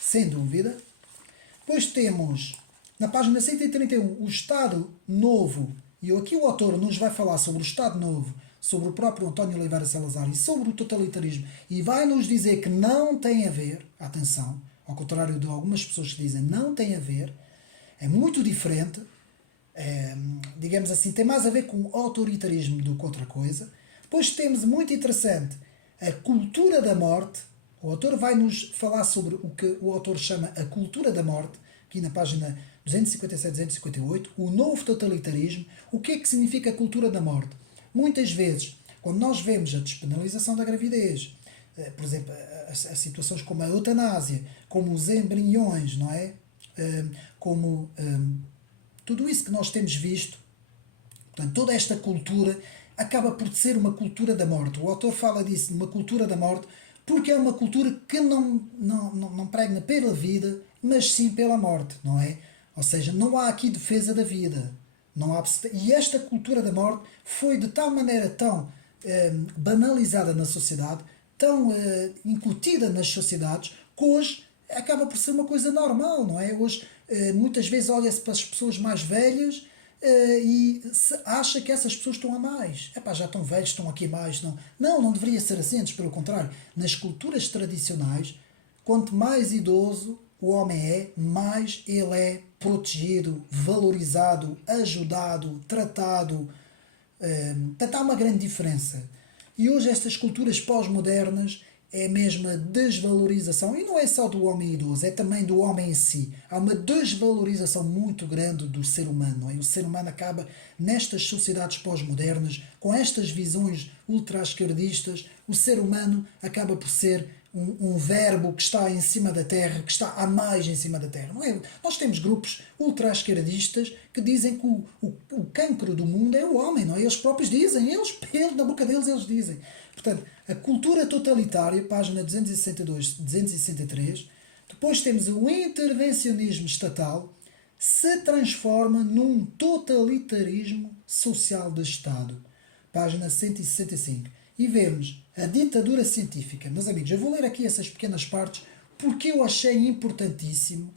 sem dúvida. Depois temos, na página 131, o Estado Novo, e aqui o autor nos vai falar sobre o Estado Novo, sobre o próprio António Oliveira Salazar e sobre o totalitarismo, e vai nos dizer que não tem a ver, atenção, ao contrário de algumas pessoas que dizem não tem a ver, é muito diferente, digamos assim, tem mais a ver com o autoritarismo do que outra coisa. Depois temos, muito interessante, a cultura da morte. O autor vai nos falar sobre o que o autor chama a cultura da morte, aqui na página 257-258, o novo totalitarismo. O que é que significa a cultura da morte? Muitas vezes, quando nós vemos a despenalização da gravidez, por exemplo, as situações como a eutanásia, como os embriões, não é? Como tudo isso que nós temos visto, portanto, toda esta cultura acaba por ser uma cultura da morte. O autor fala disso, de uma cultura da morte, porque é uma cultura que não pregna pela vida, mas sim pela morte, não é? Ou seja, não há aqui defesa da vida. Não há, e esta cultura da morte foi de tal maneira tão banalizada na sociedade, tão incutida nas sociedades, que hoje acaba por ser uma coisa normal, não é? Hoje, muitas vezes, olha-se para as pessoas mais velhas e se acha que essas pessoas estão a mais. Epá, já estão velhos, estão aqui mais. Não deveria ser assim, antes pelo contrário. Nas culturas tradicionais, quanto mais idoso o homem é, mais ele é protegido, valorizado, ajudado, tratado. Portanto, há uma grande diferença. E hoje estas culturas pós-modernas é mesmo a desvalorização, e não é só do homem idoso, é também do homem em si. Há uma desvalorização muito grande do ser humano. Não é? O ser humano acaba, nestas sociedades pós-modernas, com estas visões ultra-esquerdistas, o ser humano acaba por ser um verbo que está em cima da terra, que está a mais em cima da terra. Não é? Nós temos grupos ultra-esquerdistas que dizem que o cancro do mundo é o homem, não é? Eles próprios dizem, eles, na boca deles, eles dizem. Portanto, a cultura totalitária, página 262, 263, depois temos o intervencionismo estatal, se transforma num totalitarismo social de Estado, página 165. E vemos a ditadura científica. Meus amigos, eu vou ler aqui essas pequenas partes porque eu achei importantíssimo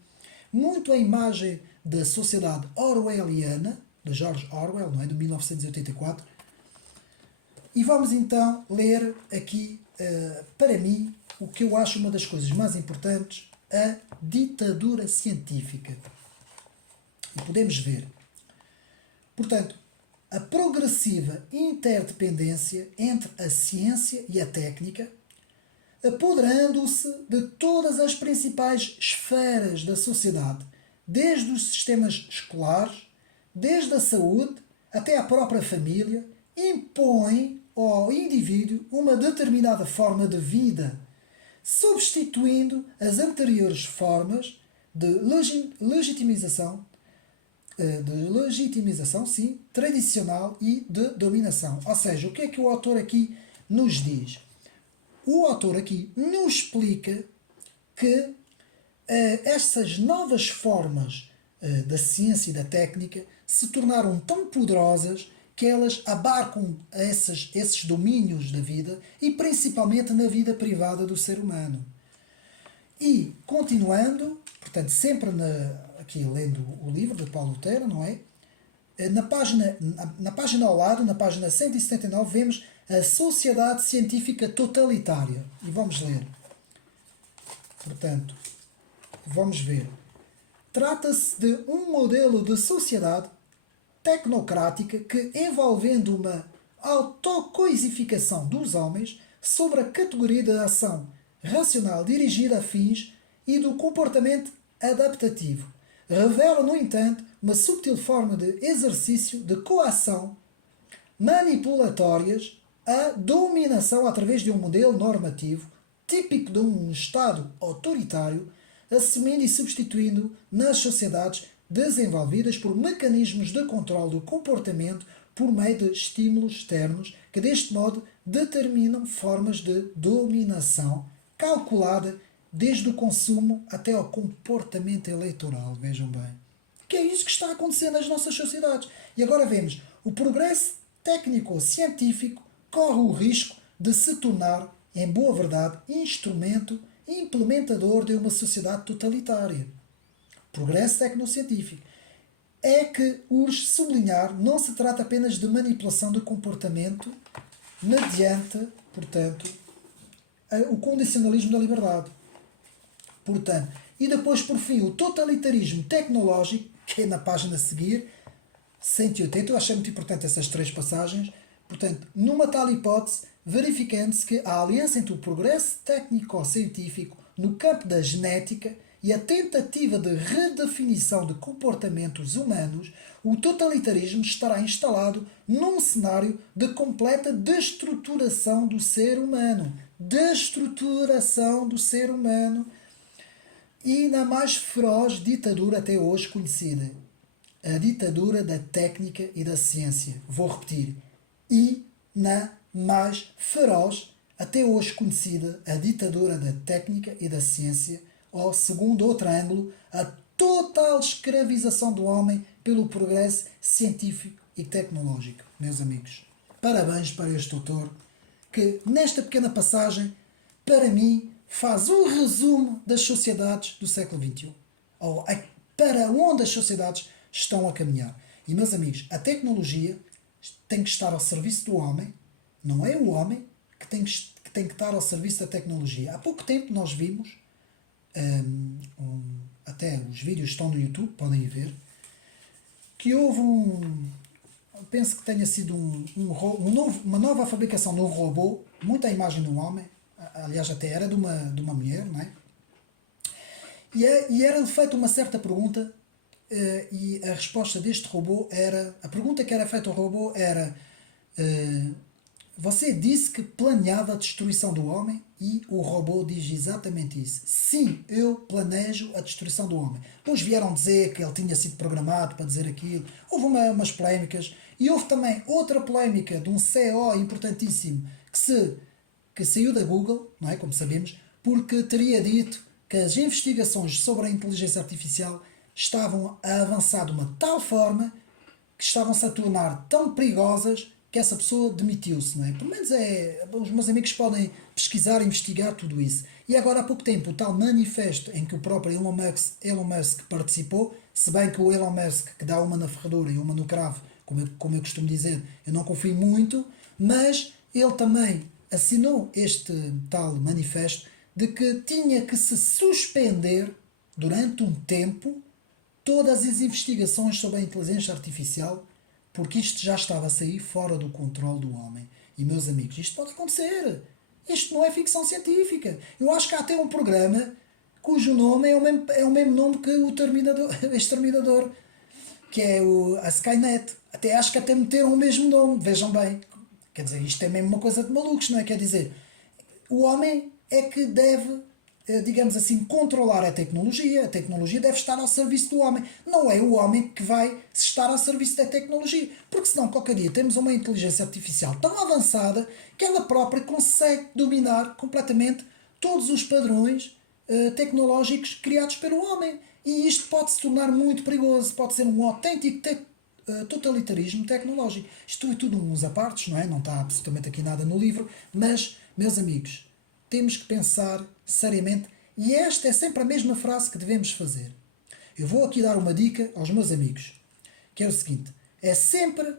muito a imagem da sociedade orwelliana, de George Orwell, não é? De 1984. E vamos então ler aqui, para mim, o que eu acho uma das coisas mais importantes, a ditadura científica. E podemos ver. Portanto, a progressiva interdependência entre a ciência e a técnica, apoderando-se de todas as principais esferas da sociedade, desde os sistemas escolares, desde a saúde até a própria família, impõe ao indivíduo uma determinada forma de vida, substituindo as anteriores formas de legitimização, sim, tradicional e de dominação. Ou seja, o que é que o autor aqui nos diz? O autor aqui nos explica que estas novas formas da ciência e da técnica se tornaram tão poderosas que elas abarcam esses domínios da vida e principalmente na vida privada do ser humano. E, continuando, portanto, sempre aqui lendo o livro de Paulo Lutero, não é? Na página ao lado, na página 179, vemos a Sociedade Científica Totalitária. E vamos ler. Portanto, vamos ver. Trata-se de um modelo de sociedade tecnocrática que, envolvendo uma autocoisificação dos homens sobre a categoria da ação racional dirigida a fins e do comportamento adaptativo, revela, no entanto, uma subtil forma de exercício de coação manipulatórias à dominação através de um modelo normativo típico de um Estado autoritário, assumindo e substituindo nas sociedades desenvolvidas por mecanismos de controle do comportamento por meio de estímulos externos que, deste modo, determinam formas de dominação calculada desde o consumo até ao comportamento eleitoral. Vejam bem. Que é isso que está a acontecer nas nossas sociedades. E agora vemos, o progresso técnico-científico corre o risco de se tornar, em boa verdade, instrumento implementador de uma sociedade totalitária. Progresso tecnocientífico. É que urge sublinhar, não se trata apenas de manipulação do comportamento mediante, portanto, o condicionalismo da liberdade. Portanto, e depois, por fim, o totalitarismo tecnológico, que é na página a seguir, 180, eu achei muito importante essas três passagens. Portanto, numa tal hipótese, verificando-se que a aliança entre o progresso técnico-científico no campo da genética e a tentativa de redefinição de comportamentos humanos, o totalitarismo estará instalado num cenário de completa destruturação do ser humano. Destruturação do ser humano. E na mais feroz ditadura até hoje conhecida. A ditadura da técnica e da ciência. Vou repetir. E na mais feroz, até hoje conhecida, a ditadura da técnica e da ciência, ou, segundo outro ângulo, a total escravização do homem pelo progresso científico e tecnológico. Meus amigos, parabéns para este autor, que nesta pequena passagem, para mim, faz um resumo das sociedades do século XXI, ou para onde as sociedades estão a caminhar. E, meus amigos, a tecnologia tem que estar ao serviço do homem, não é o homem que tem que estar ao serviço da tecnologia. Há pouco tempo nós vimos, até os vídeos estão no YouTube, podem ir ver, que houve penso que tenha sido uma nova fabricação de um robô, muita imagem do homem, aliás até era de uma mulher, não é? E era feita uma certa pergunta, e a resposta deste robô era, a pergunta que era feita ao robô era, você disse que planeava a destruição do homem? E o robô diz exatamente isso. Sim, eu planejo a destruição do homem. Depois vieram dizer que ele tinha sido programado para dizer aquilo. Houve umas polémicas. E houve também outra polémica de um CEO importantíssimo que saiu da Google, não é? Como sabemos, porque teria dito que as investigações sobre a inteligência artificial estavam a avançar de uma tal forma que estavam-se a tornar tão perigosas que essa pessoa demitiu-se, não é? Pelo menos os meus amigos podem pesquisar e investigar tudo isso. E agora há pouco tempo o tal manifesto em que o próprio Elon Musk participou, se bem que o Elon Musk que dá uma na ferradura e uma no cravo, como eu costumo dizer, eu não confio muito, mas ele também assinou este tal manifesto de que tinha que se suspender durante um tempo todas as investigações sobre a inteligência artificial, porque isto já estava a sair fora do controle do homem. E, meus amigos, isto pode acontecer. Isto não é ficção científica. Eu acho que há até um programa cujo nome é o mesmo nome que o Exterminador, que é a Skynet. Acho que até meteram o mesmo nome, vejam bem. Quer dizer, isto é mesmo uma coisa de malucos, não é? Quer dizer, o homem é que deve, digamos assim, controlar a tecnologia deve estar ao serviço do homem. Não é o homem que vai estar ao serviço da tecnologia. Porque senão qualquer dia temos uma inteligência artificial tão avançada que ela própria consegue dominar completamente todos os padrões tecnológicos criados pelo homem. E isto pode se tornar muito perigoso, pode ser um autêntico totalitarismo tecnológico. Isto é tudo uns apartes, não é? Não está absolutamente aqui nada no livro, mas, meus amigos, temos que pensar seriamente, e esta é sempre a mesma frase que devemos fazer. Eu vou aqui dar uma dica aos meus amigos, que é o seguinte: é sempre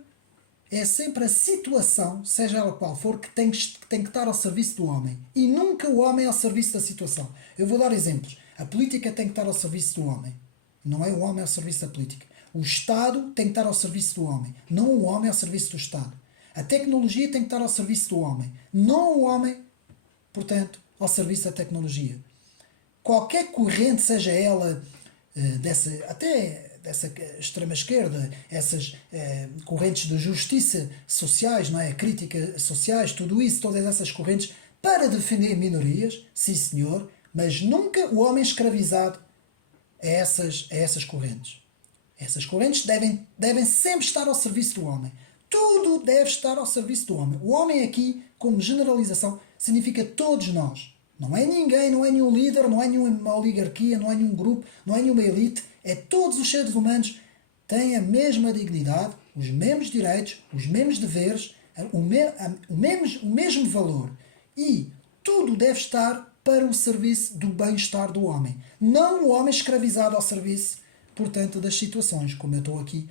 a situação, seja ela qual for, que tem que estar ao serviço do homem, e nunca o homem ao serviço da situação. Eu vou dar exemplos. A política tem que estar ao serviço do homem, não é o homem ao serviço da política. O Estado tem que estar ao serviço do homem, não o homem ao serviço do Estado. A tecnologia tem que estar ao serviço do homem, não o homem, portanto, ao serviço da tecnologia. Qualquer corrente, seja ela até dessa extrema-esquerda, essas correntes de justiça sociais, não é? Críticas sociais, tudo isso, todas essas correntes, para defender minorias, sim senhor, mas nunca o homem escravizado a essas correntes. Essas correntes devem sempre estar ao serviço do homem. Tudo deve estar ao serviço do homem. O homem aqui, como generalização, significa todos nós. Não é ninguém, não é nenhum líder, não é nenhuma oligarquia, não é nenhum grupo, não é nenhuma elite. É todos os seres humanos têm a mesma dignidade, os mesmos direitos, os mesmos deveres, o mesmo valor. E tudo deve estar para o serviço do bem-estar do homem. Não o homem escravizado ao serviço, portanto, das situações, como eu estou aqui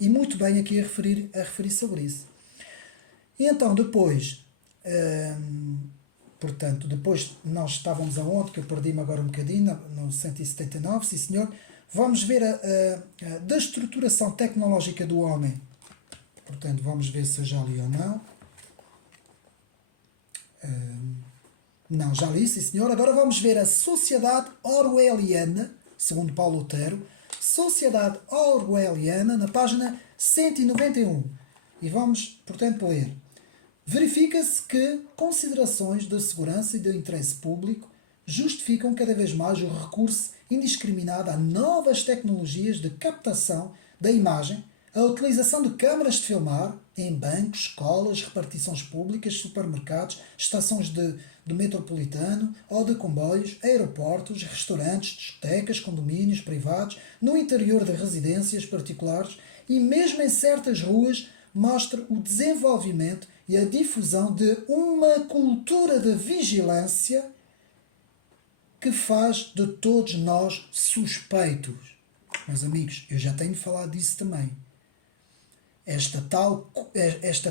e muito bem aqui a referir sobre isso. E então, depois, depois nós estávamos aonde, que eu perdi-me agora um bocadinho, no 179, sim senhor. Vamos ver a destruturação tecnológica do homem. Portanto, vamos ver se eu já li ou não. Não, já li, sim senhor. Agora vamos ver a sociedade orwelliana, segundo Paulo Otero. Sociedade Orwelliana, na página 191. E vamos, portanto, ler. Verifica-se que considerações de segurança e de interesse público justificam cada vez mais o recurso indiscriminado a novas tecnologias de captação da imagem, a utilização de câmaras de filmar em bancos, escolas, repartições públicas, supermercados, estações de metropolitano ou de comboios, aeroportos, restaurantes, discotecas, condomínios privados, no interior de residências particulares e mesmo em certas ruas, mostra o desenvolvimento e a difusão de uma cultura de vigilância que faz de todos nós suspeitos. Meus amigos, eu já tenho falado disso também. esta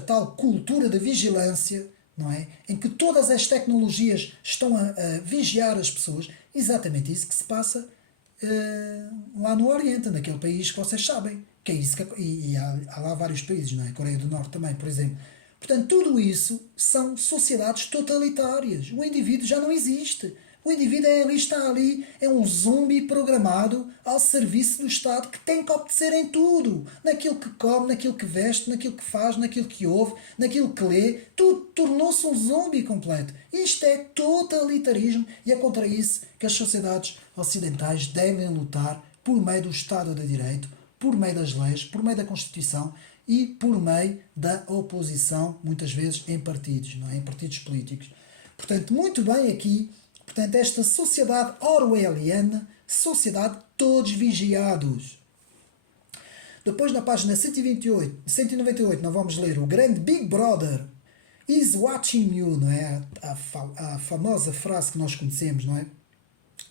tal cultura de vigilância, não é? Em que todas as tecnologias estão a vigiar as pessoas, exatamente isso que se passa lá no Oriente, naquele país que vocês sabem. Que é isso que, e há lá vários países, não é? Coreia do Norte também, por exemplo. Portanto, tudo isso são sociedades totalitárias. O indivíduo já não existe. O indivíduo está ali, é um zumbi programado ao serviço do Estado que tem que obedecer em tudo. Naquilo que come, naquilo que veste, naquilo que faz, naquilo que ouve, naquilo que lê. Tudo tornou-se um zumbi completo. Isto é totalitarismo e é contra isso que as sociedades ocidentais devem lutar por meio do Estado de Direito, por meio das leis, por meio da Constituição e por meio da oposição, muitas vezes em partidos, não é? Em partidos políticos. Portanto, muito bem aqui, portanto, esta sociedade orwelliana, sociedade todos vigiados. Depois, na página 198, nós vamos ler o grande Big Brother is watching you, não é? A famosa frase que nós conhecemos, não é?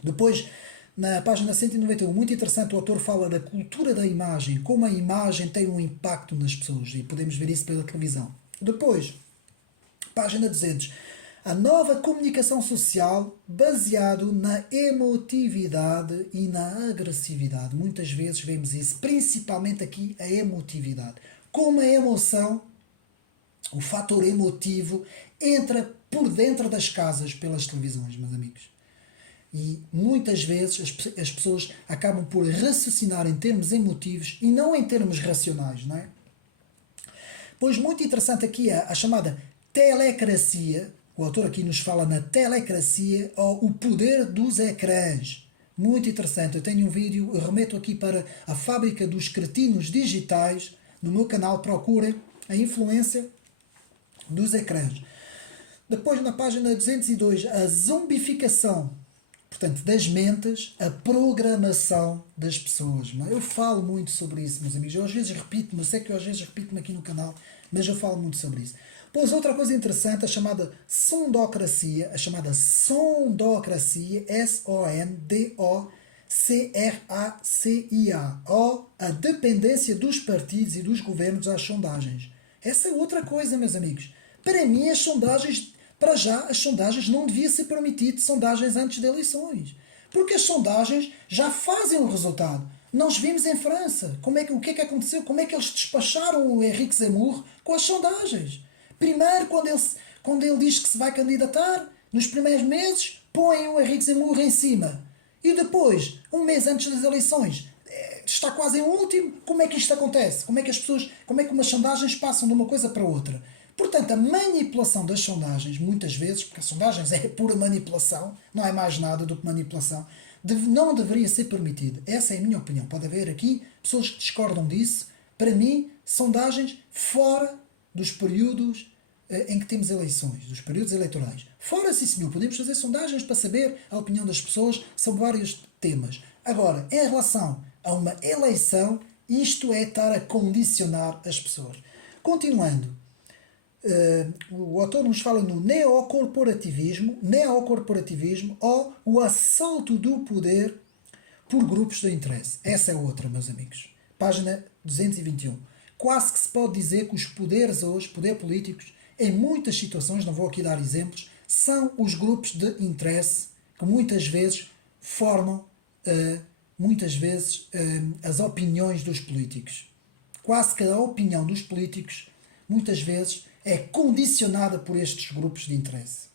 Depois, na página 191, muito interessante, o autor fala da cultura da imagem, como a imagem tem um impacto nas pessoas, e podemos ver isso pela televisão. Depois, página 200, a nova comunicação social baseado na emotividade e na agressividade. Muitas vezes vemos isso, principalmente aqui a emotividade. Como a emoção, o fator emotivo, entra por dentro das casas pelas televisões, meus amigos. E muitas vezes as pessoas acabam por raciocinar em termos emotivos e não em termos racionais, não é? Pois muito interessante aqui a chamada telecracia. O autor aqui nos fala na telecracia ou o poder dos ecrãs. Muito interessante. Eu tenho um vídeo, eu remeto aqui para a fábrica dos cretinos digitais. No meu canal procurem a influência dos ecrãs. Depois na página 202, a zumbificação, portanto, das mentes, a programação das pessoas. Eu falo muito sobre isso, meus amigos. Eu às vezes repito-me, eu sei que eu às vezes repito-me aqui no canal, mas eu falo muito sobre isso. Pois outra coisa interessante, a chamada sondocracia, S-O-N-D-O-C-R-A-C-I-A, ou a dependência dos partidos e dos governos às sondagens. Essa é outra coisa, meus amigos. Para mim, as sondagens, para já, as sondagens não devia ser permitido sondagens antes de eleições. Porque as sondagens já fazem o resultado. Nós vimos em França o que é que aconteceu, como é que eles despacharam o Henrique Zemmour com as sondagens. Primeiro, quando ele diz que se vai candidatar, nos primeiros meses, põem o Henrique Zemmour em cima. E depois, um mês antes das eleições, está quase em último. Como é que isto acontece? Como é que umas sondagens passam de uma coisa para outra? Portanto, a manipulação das sondagens, muitas vezes, porque as sondagens é pura manipulação, não é mais nada do que manipulação, não deveria ser permitida. Essa é a minha opinião. Pode haver aqui pessoas que discordam disso. Para mim, sondagens fora dos períodos em que temos eleições, dos períodos eleitorais. Fora, sim senhor, podemos fazer sondagens para saber a opinião das pessoas sobre vários temas. Agora, em relação a uma eleição, isto é estar a condicionar as pessoas. Continuando, o autor nos fala no neocorporativismo ou o assalto do poder por grupos de interesse. Essa é outra, meus amigos. Página 221. Quase que se pode dizer que os poderes hoje, poder políticos, em muitas situações, não vou aqui dar exemplos, são os grupos de interesse que muitas vezes formam as opiniões dos políticos. Quase que a opinião dos políticos, muitas vezes, é condicionada por estes grupos de interesse.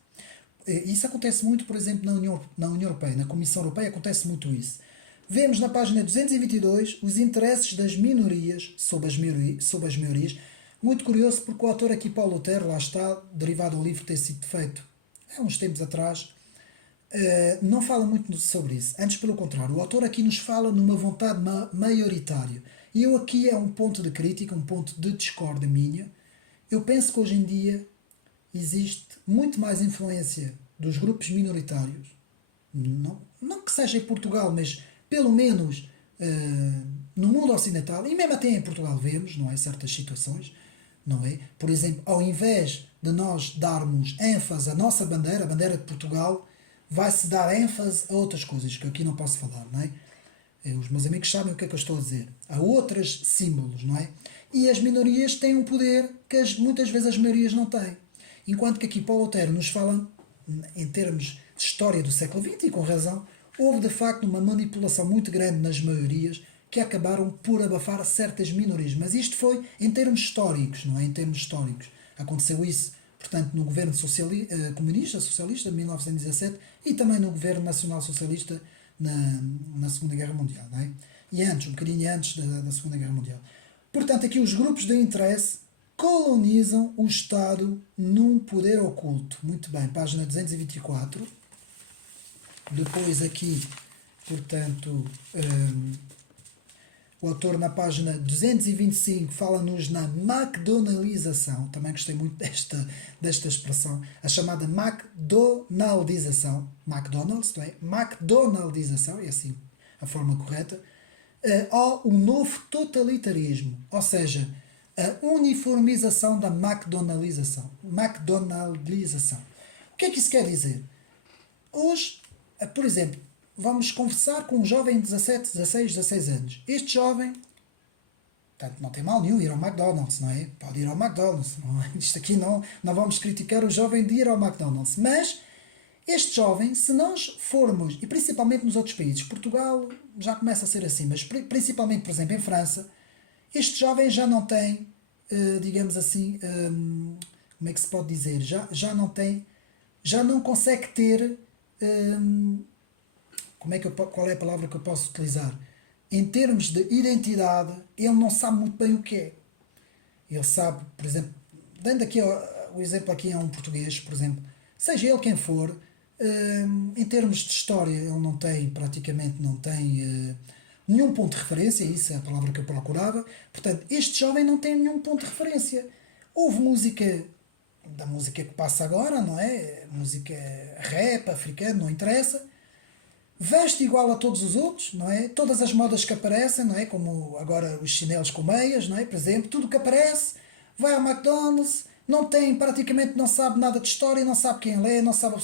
Isso acontece muito, por exemplo, na União Europeia, na Comissão Europeia acontece muito isso. Vemos na página 222 os interesses das minorias sobre as maiorias. Muito curioso porque o autor aqui, Paulo Otero, lá está, derivado do livro ter sido feito há uns tempos atrás, não fala muito sobre isso. Antes, pelo contrário, o autor aqui nos fala numa vontade maioritária. E eu aqui é um ponto de crítica, um ponto de discórdia minha. Eu penso que hoje em dia existe muito mais influência dos grupos minoritários, não que seja em Portugal, mas pelo menos no mundo ocidental, e mesmo até em Portugal vemos, não é, certas situações, não é? Por exemplo, ao invés de nós darmos ênfase à nossa bandeira, a bandeira de Portugal, vai-se dar ênfase a outras coisas, que eu aqui não posso falar, não é? Os meus amigos sabem o que é que eu estou a dizer. Há outros símbolos, não é? E as minorias têm um poder que muitas vezes as maiorias não têm. Enquanto que aqui Paulo Otero nos fala, em termos de história do século XX, e com razão, houve de facto uma manipulação muito grande nas maiorias que acabaram por abafar certas minorias. Mas isto foi em termos históricos, não é? Em termos históricos. Aconteceu isso, portanto, no governo comunista, socialista, de 1917, e também no governo nacional-socialista na Segunda Guerra Mundial, não é? E antes, um bocadinho antes da Segunda Guerra Mundial. Portanto, aqui os grupos de interesse colonizam o Estado num poder oculto. Muito bem, página 224. Depois aqui, portanto, o autor na página 225 fala-nos na McDonaldização. Também gostei muito desta expressão. A chamada McDonaldização. McDonald's, não é? McDonaldização, é assim a forma correta. Ou o novo totalitarismo. Ou seja, a uniformização da McDonaldização. McDonaldização. O que é que isso quer dizer? Hoje, por exemplo, vamos conversar com um jovem de 17, 16, 16 anos. Este jovem, portanto, não tem mal nenhum ir ao McDonald's, não é? Pode ir ao McDonald's. Não é? Isto aqui não vamos criticar o jovem de ir ao McDonald's. Mas este jovem, se nós formos, e principalmente nos outros países, Portugal já começa a ser assim, mas principalmente, por exemplo, em França, este jovem já não tem, digamos assim, como é que se pode dizer? Já não consegue ter, qual é a palavra que eu posso utilizar? Em termos de identidade, ele não sabe muito bem o que é. Ele sabe, por exemplo, dando aqui o exemplo aqui a um português, por exemplo, seja ele quem for, em termos de história, ele praticamente não tem nenhum ponto de referência, isso é a palavra que eu procurava. Portanto, este jovem não tem nenhum ponto de referência. Houve música, da música que passa agora, não é? Música rap, africana, não interessa. Veste igual a todos os outros, não é? Todas as modas que aparecem, não é? Como agora os chinelos com meias, não é? Por exemplo, tudo que aparece, vai ao McDonald's, praticamente não sabe nada de história, não sabe quem ele é, não sabe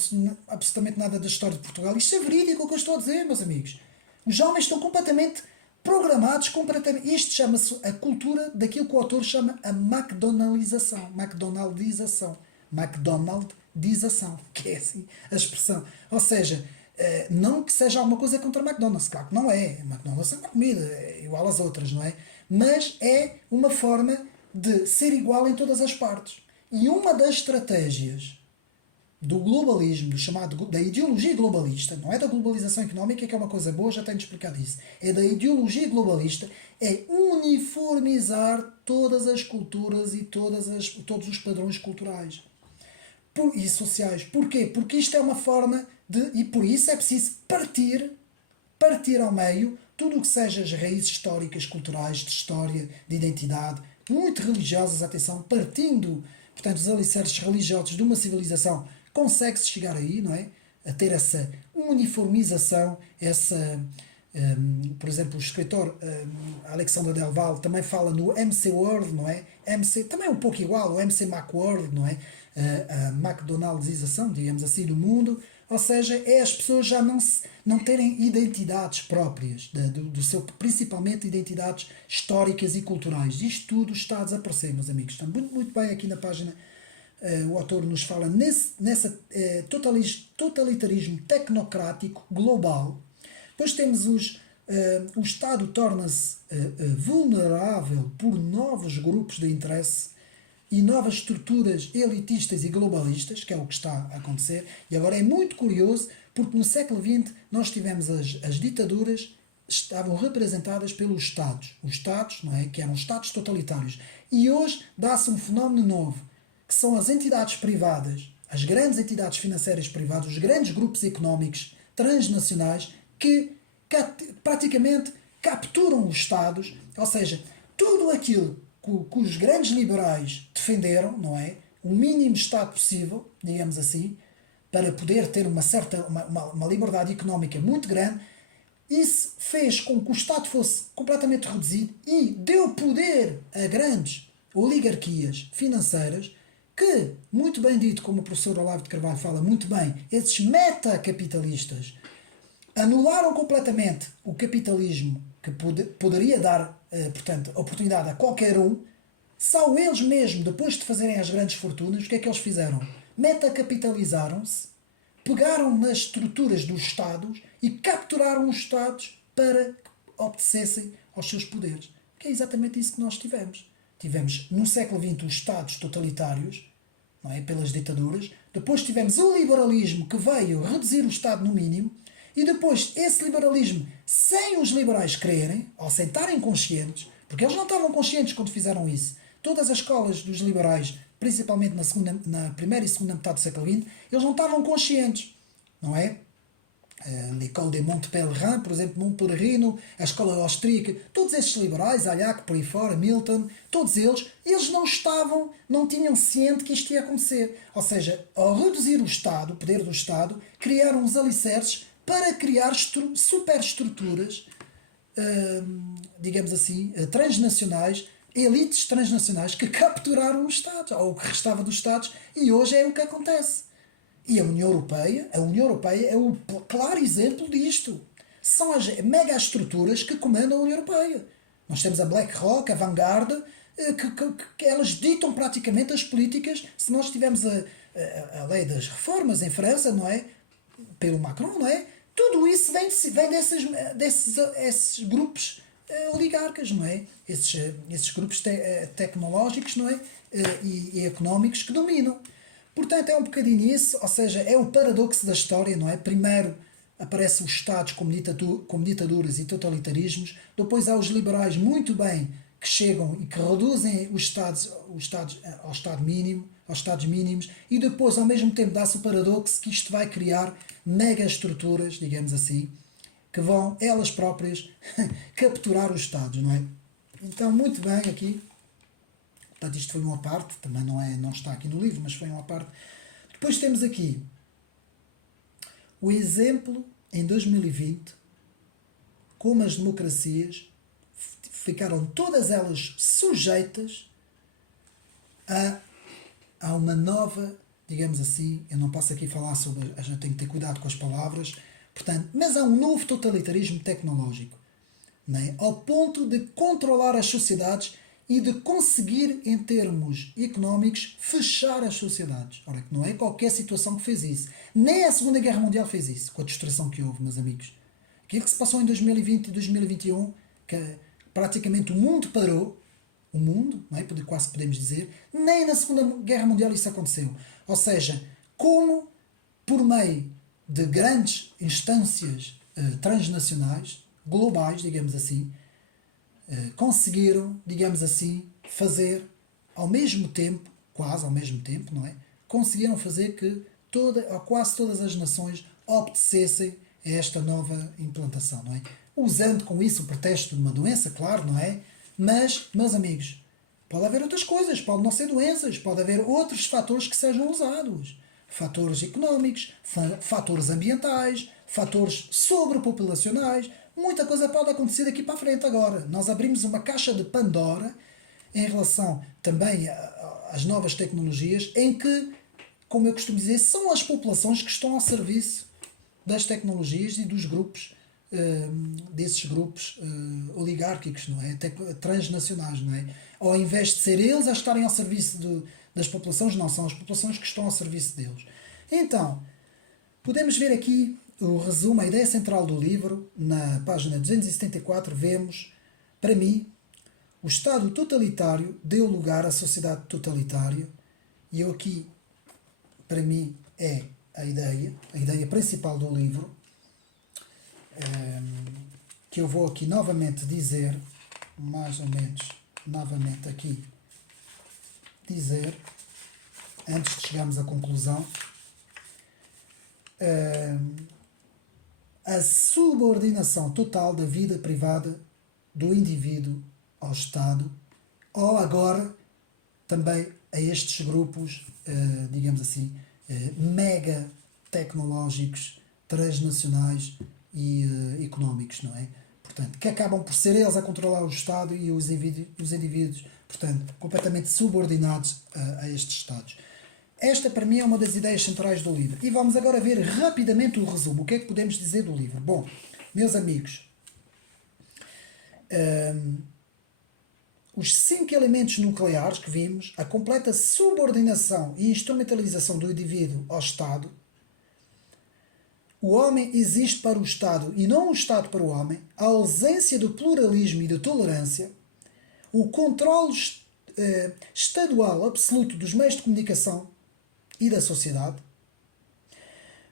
absolutamente nada da história de Portugal. Isto é verídico o que eu estou a dizer, meus amigos. Os jovens estão completamente programados, isto chama-se a cultura daquilo que o autor chama a McDonaldização. McDonaldização, que é assim a expressão. Ou seja, não que seja alguma coisa contra a McDonald's, claro que não é. A McDonald's é uma comida, é igual às outras, não é? Mas é uma forma de ser igual em todas as partes. E uma das estratégias do globalismo, da ideologia globalista, não é da globalização económica, que é uma coisa boa, já tenho explicado isso, é da ideologia globalista, é uniformizar todas as culturas e todos os padrões culturais e sociais. Porquê? Porque isto é uma forma e por isso é preciso partir ao meio tudo o que seja as raízes históricas, culturais, de história, de identidade, muito religiosas, atenção, partindo, portanto, dos alicerces religiosos de uma civilização, consegue-se chegar aí, não é? A ter essa uniformização, por exemplo, o escritor Alexandre Delval também fala no MC World, não é? Também é um pouco igual, o MC Macworld, não é? A McDonaldização, digamos assim, do mundo. Ou seja, é as pessoas já não terem identidades próprias, principalmente identidades históricas e culturais. Isto tudo está a desaparecer, meus amigos. Está muito, muito bem aqui na página. O autor nos fala nesse totalitarismo tecnocrático global. Depois temos o Estado torna-se vulnerável por novos grupos de interesse e novas estruturas elitistas e globalistas, que é o que está a acontecer. E agora é muito curioso, porque no século XX nós tivemos as ditaduras, estavam representadas pelos Estados. Os Estados, não é? Que eram Estados totalitários. E hoje dá-se um fenómeno novo, que são as entidades privadas, as grandes entidades financeiras privadas, os grandes grupos económicos transnacionais, que praticamente capturam os Estados, ou seja, tudo aquilo que os grandes liberais defenderam, não é? O mínimo Estado possível, digamos assim, para poder ter uma liberdade económica muito grande. Isso fez com que o Estado fosse completamente reduzido e deu poder a grandes oligarquias financeiras que, muito bem dito, como o professor Olavo de Carvalho fala muito bem, esses metacapitalistas anularam completamente o capitalismo que poderia dar, portanto, oportunidade a qualquer um. Só eles mesmo, depois de fazerem as grandes fortunas, o que é que eles fizeram? Metacapitalizaram-se, pegaram nas estruturas dos Estados e capturaram os Estados para que obedecessem aos seus poderes. Que é exatamente isso que nós tivemos. Tivemos, no século XX, os Estados totalitários, não é? Pelas ditaduras. Depois tivemos o liberalismo, que veio reduzir o Estado no mínimo. E depois, esse liberalismo, sem os liberais quererem, ou sem estarem conscientes, porque eles não estavam conscientes quando fizeram isso. Todas as escolas dos liberais, principalmente na primeira e segunda metade do século XX, eles não estavam conscientes, não é? L'École de Montpellier, por exemplo, Montpellier, a escola austríaca, todos esses liberais, Hayek, por aí fora, Milton, todos eles não estavam, não tinham ciente que isto ia acontecer. Ou seja, ao reduzir o Estado, o poder do Estado, criaram os alicerces para criar superestruturas, digamos assim, transnacionais, elites transnacionais que capturaram os Estados, ou o que restava dos Estados, e hoje é o que acontece. E a União Europeia é o claro exemplo disto. São as megaestruturas que comandam a União Europeia. Nós temos a BlackRock, a Vanguard, que elas ditam praticamente as políticas. Se nós tivermos a lei das reformas em França, não é? Pelo Macron, não é? Tudo isso vem desses grupos oligarcas, não é? Esses grupos tecnológicos, não é? E económicos que dominam. Portanto, é um bocadinho isso, ou seja, é o paradoxo da história, não é? Primeiro aparecem os Estados como ditaduras e totalitarismos, depois há os liberais muito bem que chegam e que reduzem os Estados aos Estados mínimos, e depois, ao mesmo tempo, dá-se o paradoxo que isto vai criar mega estruturas, digamos assim, que vão, elas próprias, capturar os Estados, não é? Então, muito bem aqui. Portanto, isto foi uma parte, também não está aqui no livro, mas foi uma parte. Depois temos aqui o exemplo, em 2020, como as democracias ficaram todas elas sujeitas a uma nova, digamos assim, eu não posso aqui falar sobre, a gente tem que ter cuidado com as palavras, portanto, mas há um novo totalitarismo tecnológico, não é? Ao ponto de controlar as sociedades e de conseguir, em termos económicos, fechar as sociedades. Ora, que não é qualquer situação que fez isso. Nem a Segunda Guerra Mundial fez isso, com a destruição que houve, meus amigos. Aquilo que se passou em 2020 e 2021, que praticamente o mundo parou, o mundo, não é? Quase podemos dizer, nem na Segunda Guerra Mundial isso aconteceu. Ou seja, como por meio de grandes instâncias transnacionais, globais, digamos assim, conseguiram, digamos assim, fazer ao mesmo tempo, quase ao mesmo tempo, não é? Conseguiram fazer que ou quase todas as nações obedecessem a esta nova implantação, não é? Usando com isso o pretexto de uma doença, claro, não é? Mas, meus amigos, pode haver outras coisas, pode não ser doenças, pode haver outros fatores que sejam usados. Fatores económicos, fatores ambientais, fatores sobrepopulacionais. Muita coisa pode acontecer daqui para a frente agora. Nós abrimos uma caixa de Pandora em relação também às novas tecnologias, em que, como eu costumo dizer, são as populações que estão ao serviço das tecnologias e dos grupos, desses grupos oligárquicos, não é? Transnacionais, não é? Ao invés de ser eles a estarem ao serviço das populações, não, são as populações que estão ao serviço deles. Então, podemos ver aqui o resumo, a ideia central do livro, na página 274, vemos, para mim, o Estado totalitário deu lugar à sociedade totalitária, e eu aqui, para mim, é a ideia principal do livro, que eu vou aqui novamente dizer, mais ou menos, novamente aqui, dizer, antes de chegarmos à conclusão, a subordinação total da vida privada do indivíduo ao Estado, ou agora também a estes grupos, digamos assim, mega tecnológicos, transnacionais e económicos, não é? Portanto, que acabam por ser eles a controlar o Estado e os indivíduos, portanto, completamente subordinados a estes Estados. Esta para mim é uma das ideias centrais do livro. E vamos agora ver rapidamente o resumo. O que é que podemos dizer do livro? Bom, meus amigos, os 5 elementos nucleares que vimos, a completa subordinação e instrumentalização do indivíduo ao Estado, o homem existe para o Estado e não o Estado para o homem, a ausência de pluralismo e de tolerância, o controle estadual absoluto dos meios de comunicação e da sociedade,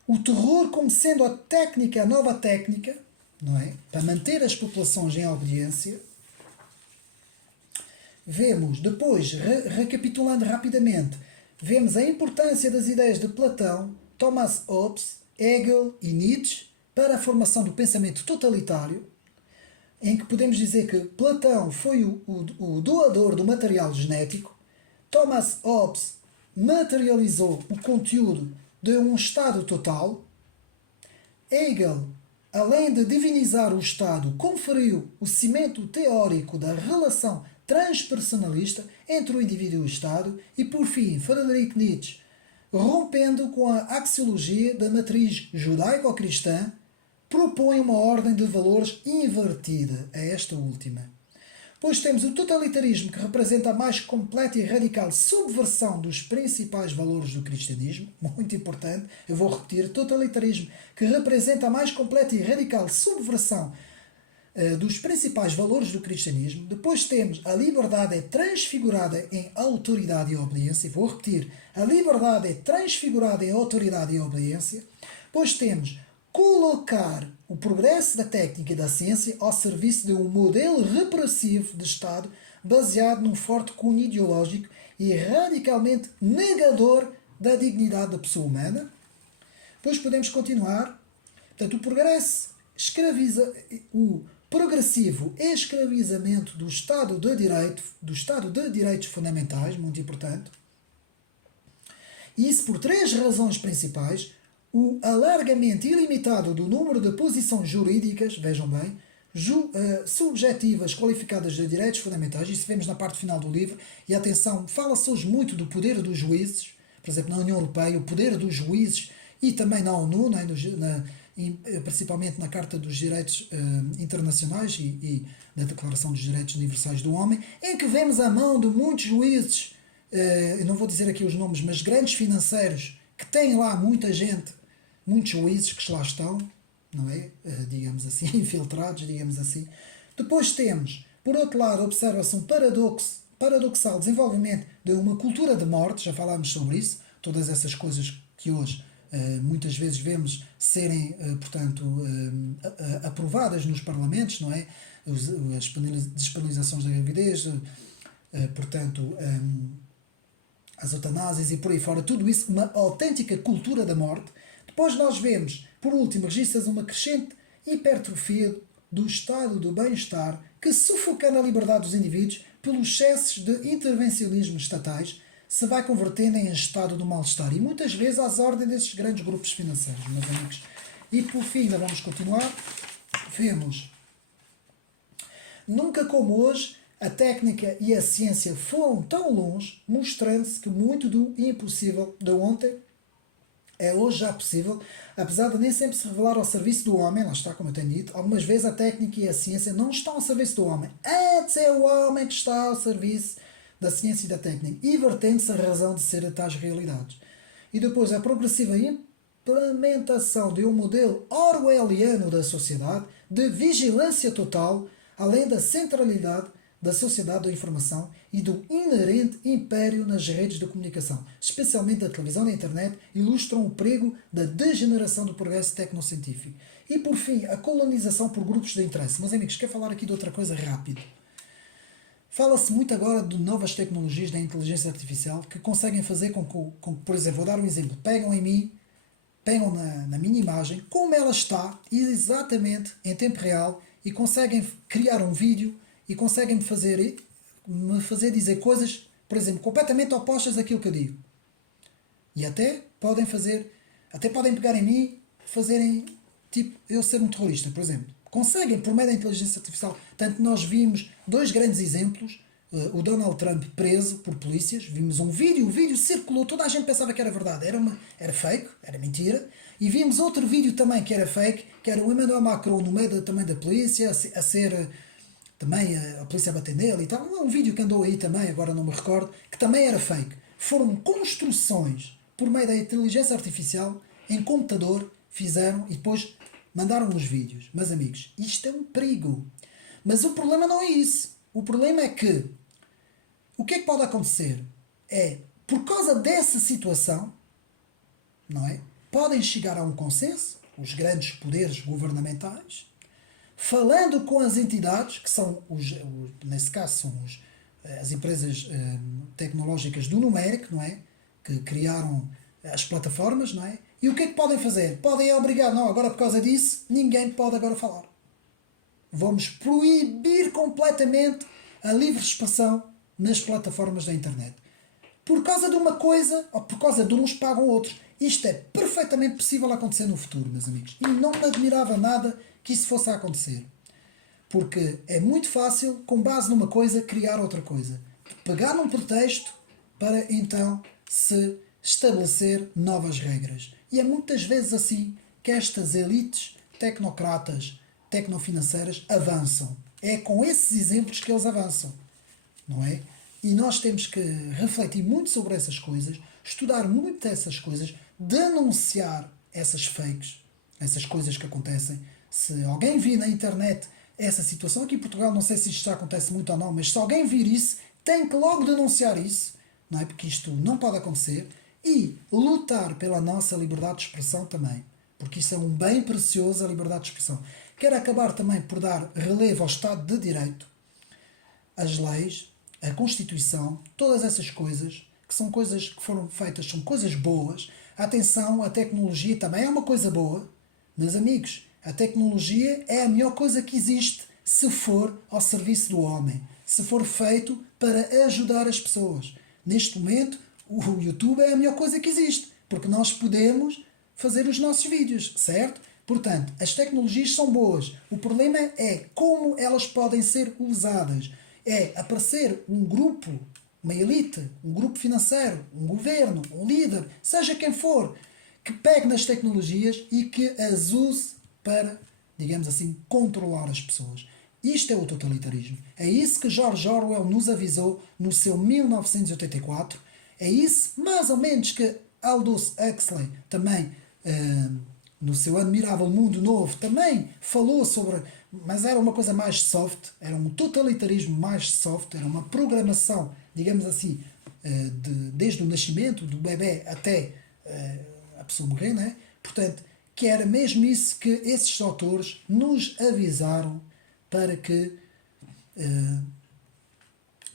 o terror como sendo a técnica, a nova técnica, não é? Para manter as populações em obediência. Vemos depois, recapitulando rapidamente, vemos a importância das ideias de Platão, Thomas Hobbes, Hegel e Nietzsche para a formação do pensamento totalitário, em que podemos dizer que Platão foi o doador do material genético, Thomas Hobbes materializou o conteúdo de um Estado total, Hegel, além de divinizar o Estado, conferiu o cimento teórico da relação transpersonalista entre o indivíduo e o Estado, e por fim, Friedrich Nietzsche, rompendo com a axiologia da matriz judaico-cristã, propõe uma ordem de valores invertida a esta última. Pois temos o totalitarismo, que representa a mais completa e radical subversão dos principais valores do cristianismo, muito importante, eu vou repetir, totalitarismo, que representa a mais completa e radical subversão dos principais valores do cristianismo. Depois temos a liberdade é transfigurada em autoridade e obediência. Vou repetir, a liberdade é transfigurada em autoridade e obediência. Depois temos colocar o progresso da técnica e da ciência ao serviço de um modelo repressivo de Estado baseado num forte cunho ideológico e radicalmente negador da dignidade da pessoa humana. Depois podemos continuar. Portanto, o progressivo escravizamento do Estado de Direito, do Estado de Direitos Fundamentais, muito importante. E isso por 3 razões principais. O alargamento ilimitado do número de posições jurídicas, vejam bem, subjetivas qualificadas de direitos fundamentais, isso vemos na parte final do livro, e atenção, fala-se hoje muito do poder dos juízes, por exemplo, na União Europeia, o poder dos juízes, e também na ONU, né, principalmente na Carta dos Direitos Internacionais e na Declaração dos Direitos Universais do Homem, em que vemos a mão de muitos juízes, eu não vou dizer aqui os nomes, mas grandes financeiros, que têm lá muita gente, muitos juízes que lá estão, não é? Digamos assim, infiltrados, digamos assim. Depois temos, por outro lado, observa-se um paradoxal desenvolvimento de uma cultura de morte, já falámos sobre isso, todas essas coisas que hoje muitas vezes vemos serem, portanto, aprovadas nos parlamentos, não é? As despenalizações da gravidez, portanto, as eutanásias e por aí fora, tudo isso, uma autêntica cultura da morte. Depois nós vemos, por último, registra uma crescente hipertrofia do estado de bem-estar que, sufocando a liberdade dos indivíduos pelos excessos de intervencionismo estatais, se vai convertendo em estado do mal-estar e muitas vezes às ordens desses grandes grupos financeiros, meus amigos. E por fim, ainda vamos continuar, vemos, nunca como hoje, a técnica e a ciência foram tão longe, mostrando-se que muito do impossível de ontem é hoje já possível, apesar de nem sempre se revelar ao serviço do homem, lá está, como eu tenho dito, algumas vezes a técnica e a ciência não estão ao serviço do homem. Antes é o homem que está ao serviço da ciência e da técnica, invertendo-se a razão de ser de tais realidades. E depois a progressiva implementação de um modelo orwelliano da sociedade, de vigilância total, além da centralidade da sociedade da informação e do inerente império nas redes de comunicação, especialmente da televisão e da internet, ilustram o perigo da degeneração do progresso tecnocientífico. E por fim, a colonização por grupos de interesse. Meus amigos, quero falar aqui de outra coisa rápido. Fala-se muito agora de novas tecnologias da inteligência artificial que conseguem fazer com que, por exemplo, vou dar um exemplo, pegam em mim, pegam na minha imagem, como ela está, exatamente em tempo real, e conseguem criar um vídeo e conseguem me fazer dizer coisas, por exemplo, completamente opostas àquilo que eu digo. E até podem pegar em mim, fazerem, tipo, eu ser um terrorista, por exemplo. Conseguem, por meio da inteligência artificial. Tanto nós vimos 2 grandes exemplos o Donald Trump preso por polícias. Vimos um vídeo, o vídeo circulou, toda a gente pensava que era verdade, era fake, era mentira. E vimos outro vídeo também que era fake, que era o Emmanuel Macron no meio também da polícia, a ser também a polícia a bater nele e tal. Um vídeo que andou aí também, agora não me recordo, que também era fake. Foram construções por meio da inteligência artificial em computador, fizeram e depois mandaram os vídeos. Meus amigos, isto é um perigo. Mas o problema não é isso. O problema é que o que é que pode acontecer? É, por causa dessa situação, não é? Podem chegar a um consenso, os grandes poderes governamentais, falando com as entidades, que são, nesse caso, são as empresas tecnológicas do numérico, não é? Que criaram as plataformas, não é? E o que é que podem fazer? Podem obrigar, não, agora por causa disso, ninguém pode agora falar. Vamos proibir completamente a livre expressão nas plataformas da internet. Por causa de uma coisa, ou por causa de uns pagam outros. Isto é perfeitamente possível acontecer no futuro, meus amigos. E não me admirava nada que isso fosse a acontecer. Porque é muito fácil, com base numa coisa, criar outra coisa. Pegar num pretexto para então se estabelecer novas regras. E é muitas vezes assim que estas elites tecnocratas, tecnofinanceiras avançam. É com esses exemplos que eles avançam. Não é? E nós temos que refletir muito sobre essas coisas, estudar muito essas coisas, denunciar essas fakes, essas coisas que acontecem. Se alguém vir na internet essa situação, aqui em Portugal não sei se isto já acontece muito ou não, mas se alguém vir isso, tem que logo denunciar isso, não é? Porque isto não pode acontecer, e lutar pela nossa liberdade de expressão também, porque isso é um bem precioso, a liberdade de expressão. Quero acabar também por dar relevo ao Estado de Direito, às leis, a Constituição, todas essas coisas, que são coisas que foram feitas, são coisas boas. Atenção, a tecnologia também é uma coisa boa. Meus amigos, a tecnologia é a melhor coisa que existe se for ao serviço do homem, se for feito para ajudar as pessoas. Neste momento, o YouTube é a melhor coisa que existe, porque nós podemos fazer os nossos vídeos, certo? Portanto, as tecnologias são boas. O problema é como elas podem ser usadas. É aparecer um grupo, uma elite, um grupo financeiro, um governo, um líder, seja quem for, que pegue nas tecnologias e que as use para, digamos assim, controlar as pessoas. Isto é o totalitarismo. É isso que George Orwell nos avisou no seu 1984. É isso, mais ou menos, que Aldous Huxley também, no seu Admirável Mundo Novo, também falou sobre, mas era uma coisa mais soft, era um totalitarismo mais soft, era uma programação, digamos assim, desde o nascimento do bebê até a pessoa morrer, né? Portanto, que era mesmo isso que esses autores nos avisaram para que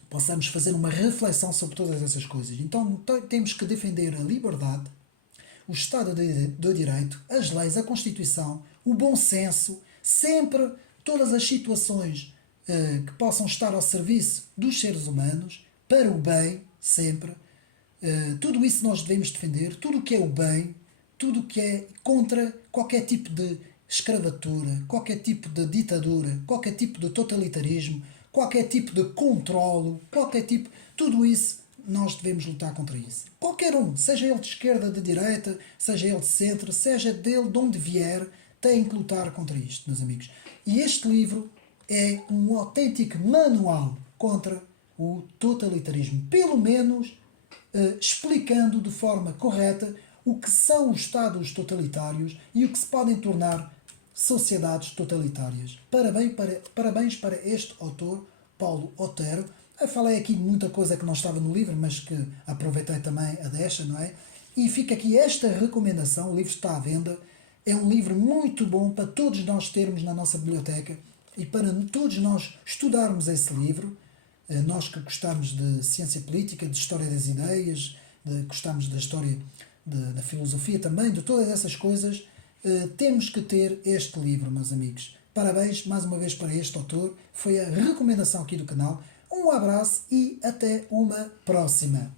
possamos fazer uma reflexão sobre todas essas coisas. Então temos que defender a liberdade, o Estado de Direito, as leis, a Constituição, o bom senso, sempre todas as situações que possam estar ao serviço dos seres humanos, para o bem, sempre. Tudo isso nós devemos defender, tudo o que é o bem, tudo o que é contra qualquer tipo de escravatura, qualquer tipo de ditadura, qualquer tipo de totalitarismo, qualquer tipo de controlo, qualquer tipo, tudo isso nós devemos lutar contra isso. Qualquer um, seja ele de esquerda, de direita, seja ele de centro, seja dele de onde vier, tem que lutar contra isto, meus amigos. E este livro é um autêntico manual contra o totalitarismo, pelo menos explicando de forma correta o que são os Estados totalitários e o que se podem tornar sociedades totalitárias. Parabéns para este autor, Paulo Otero. Eu falei aqui de muita coisa que não estava no livro, mas que aproveitei também a deixa, não é? E fica aqui esta recomendação, o livro está à venda, é um livro muito bom para todos nós termos na nossa biblioteca e para todos nós estudarmos esse livro, nós que gostamos de ciência política, de história das ideias, gostamos da história da filosofia também, de todas essas coisas, temos que ter este livro, meus amigos. Parabéns mais uma vez para este autor, foi a recomendação aqui do canal. Um abraço e até uma próxima.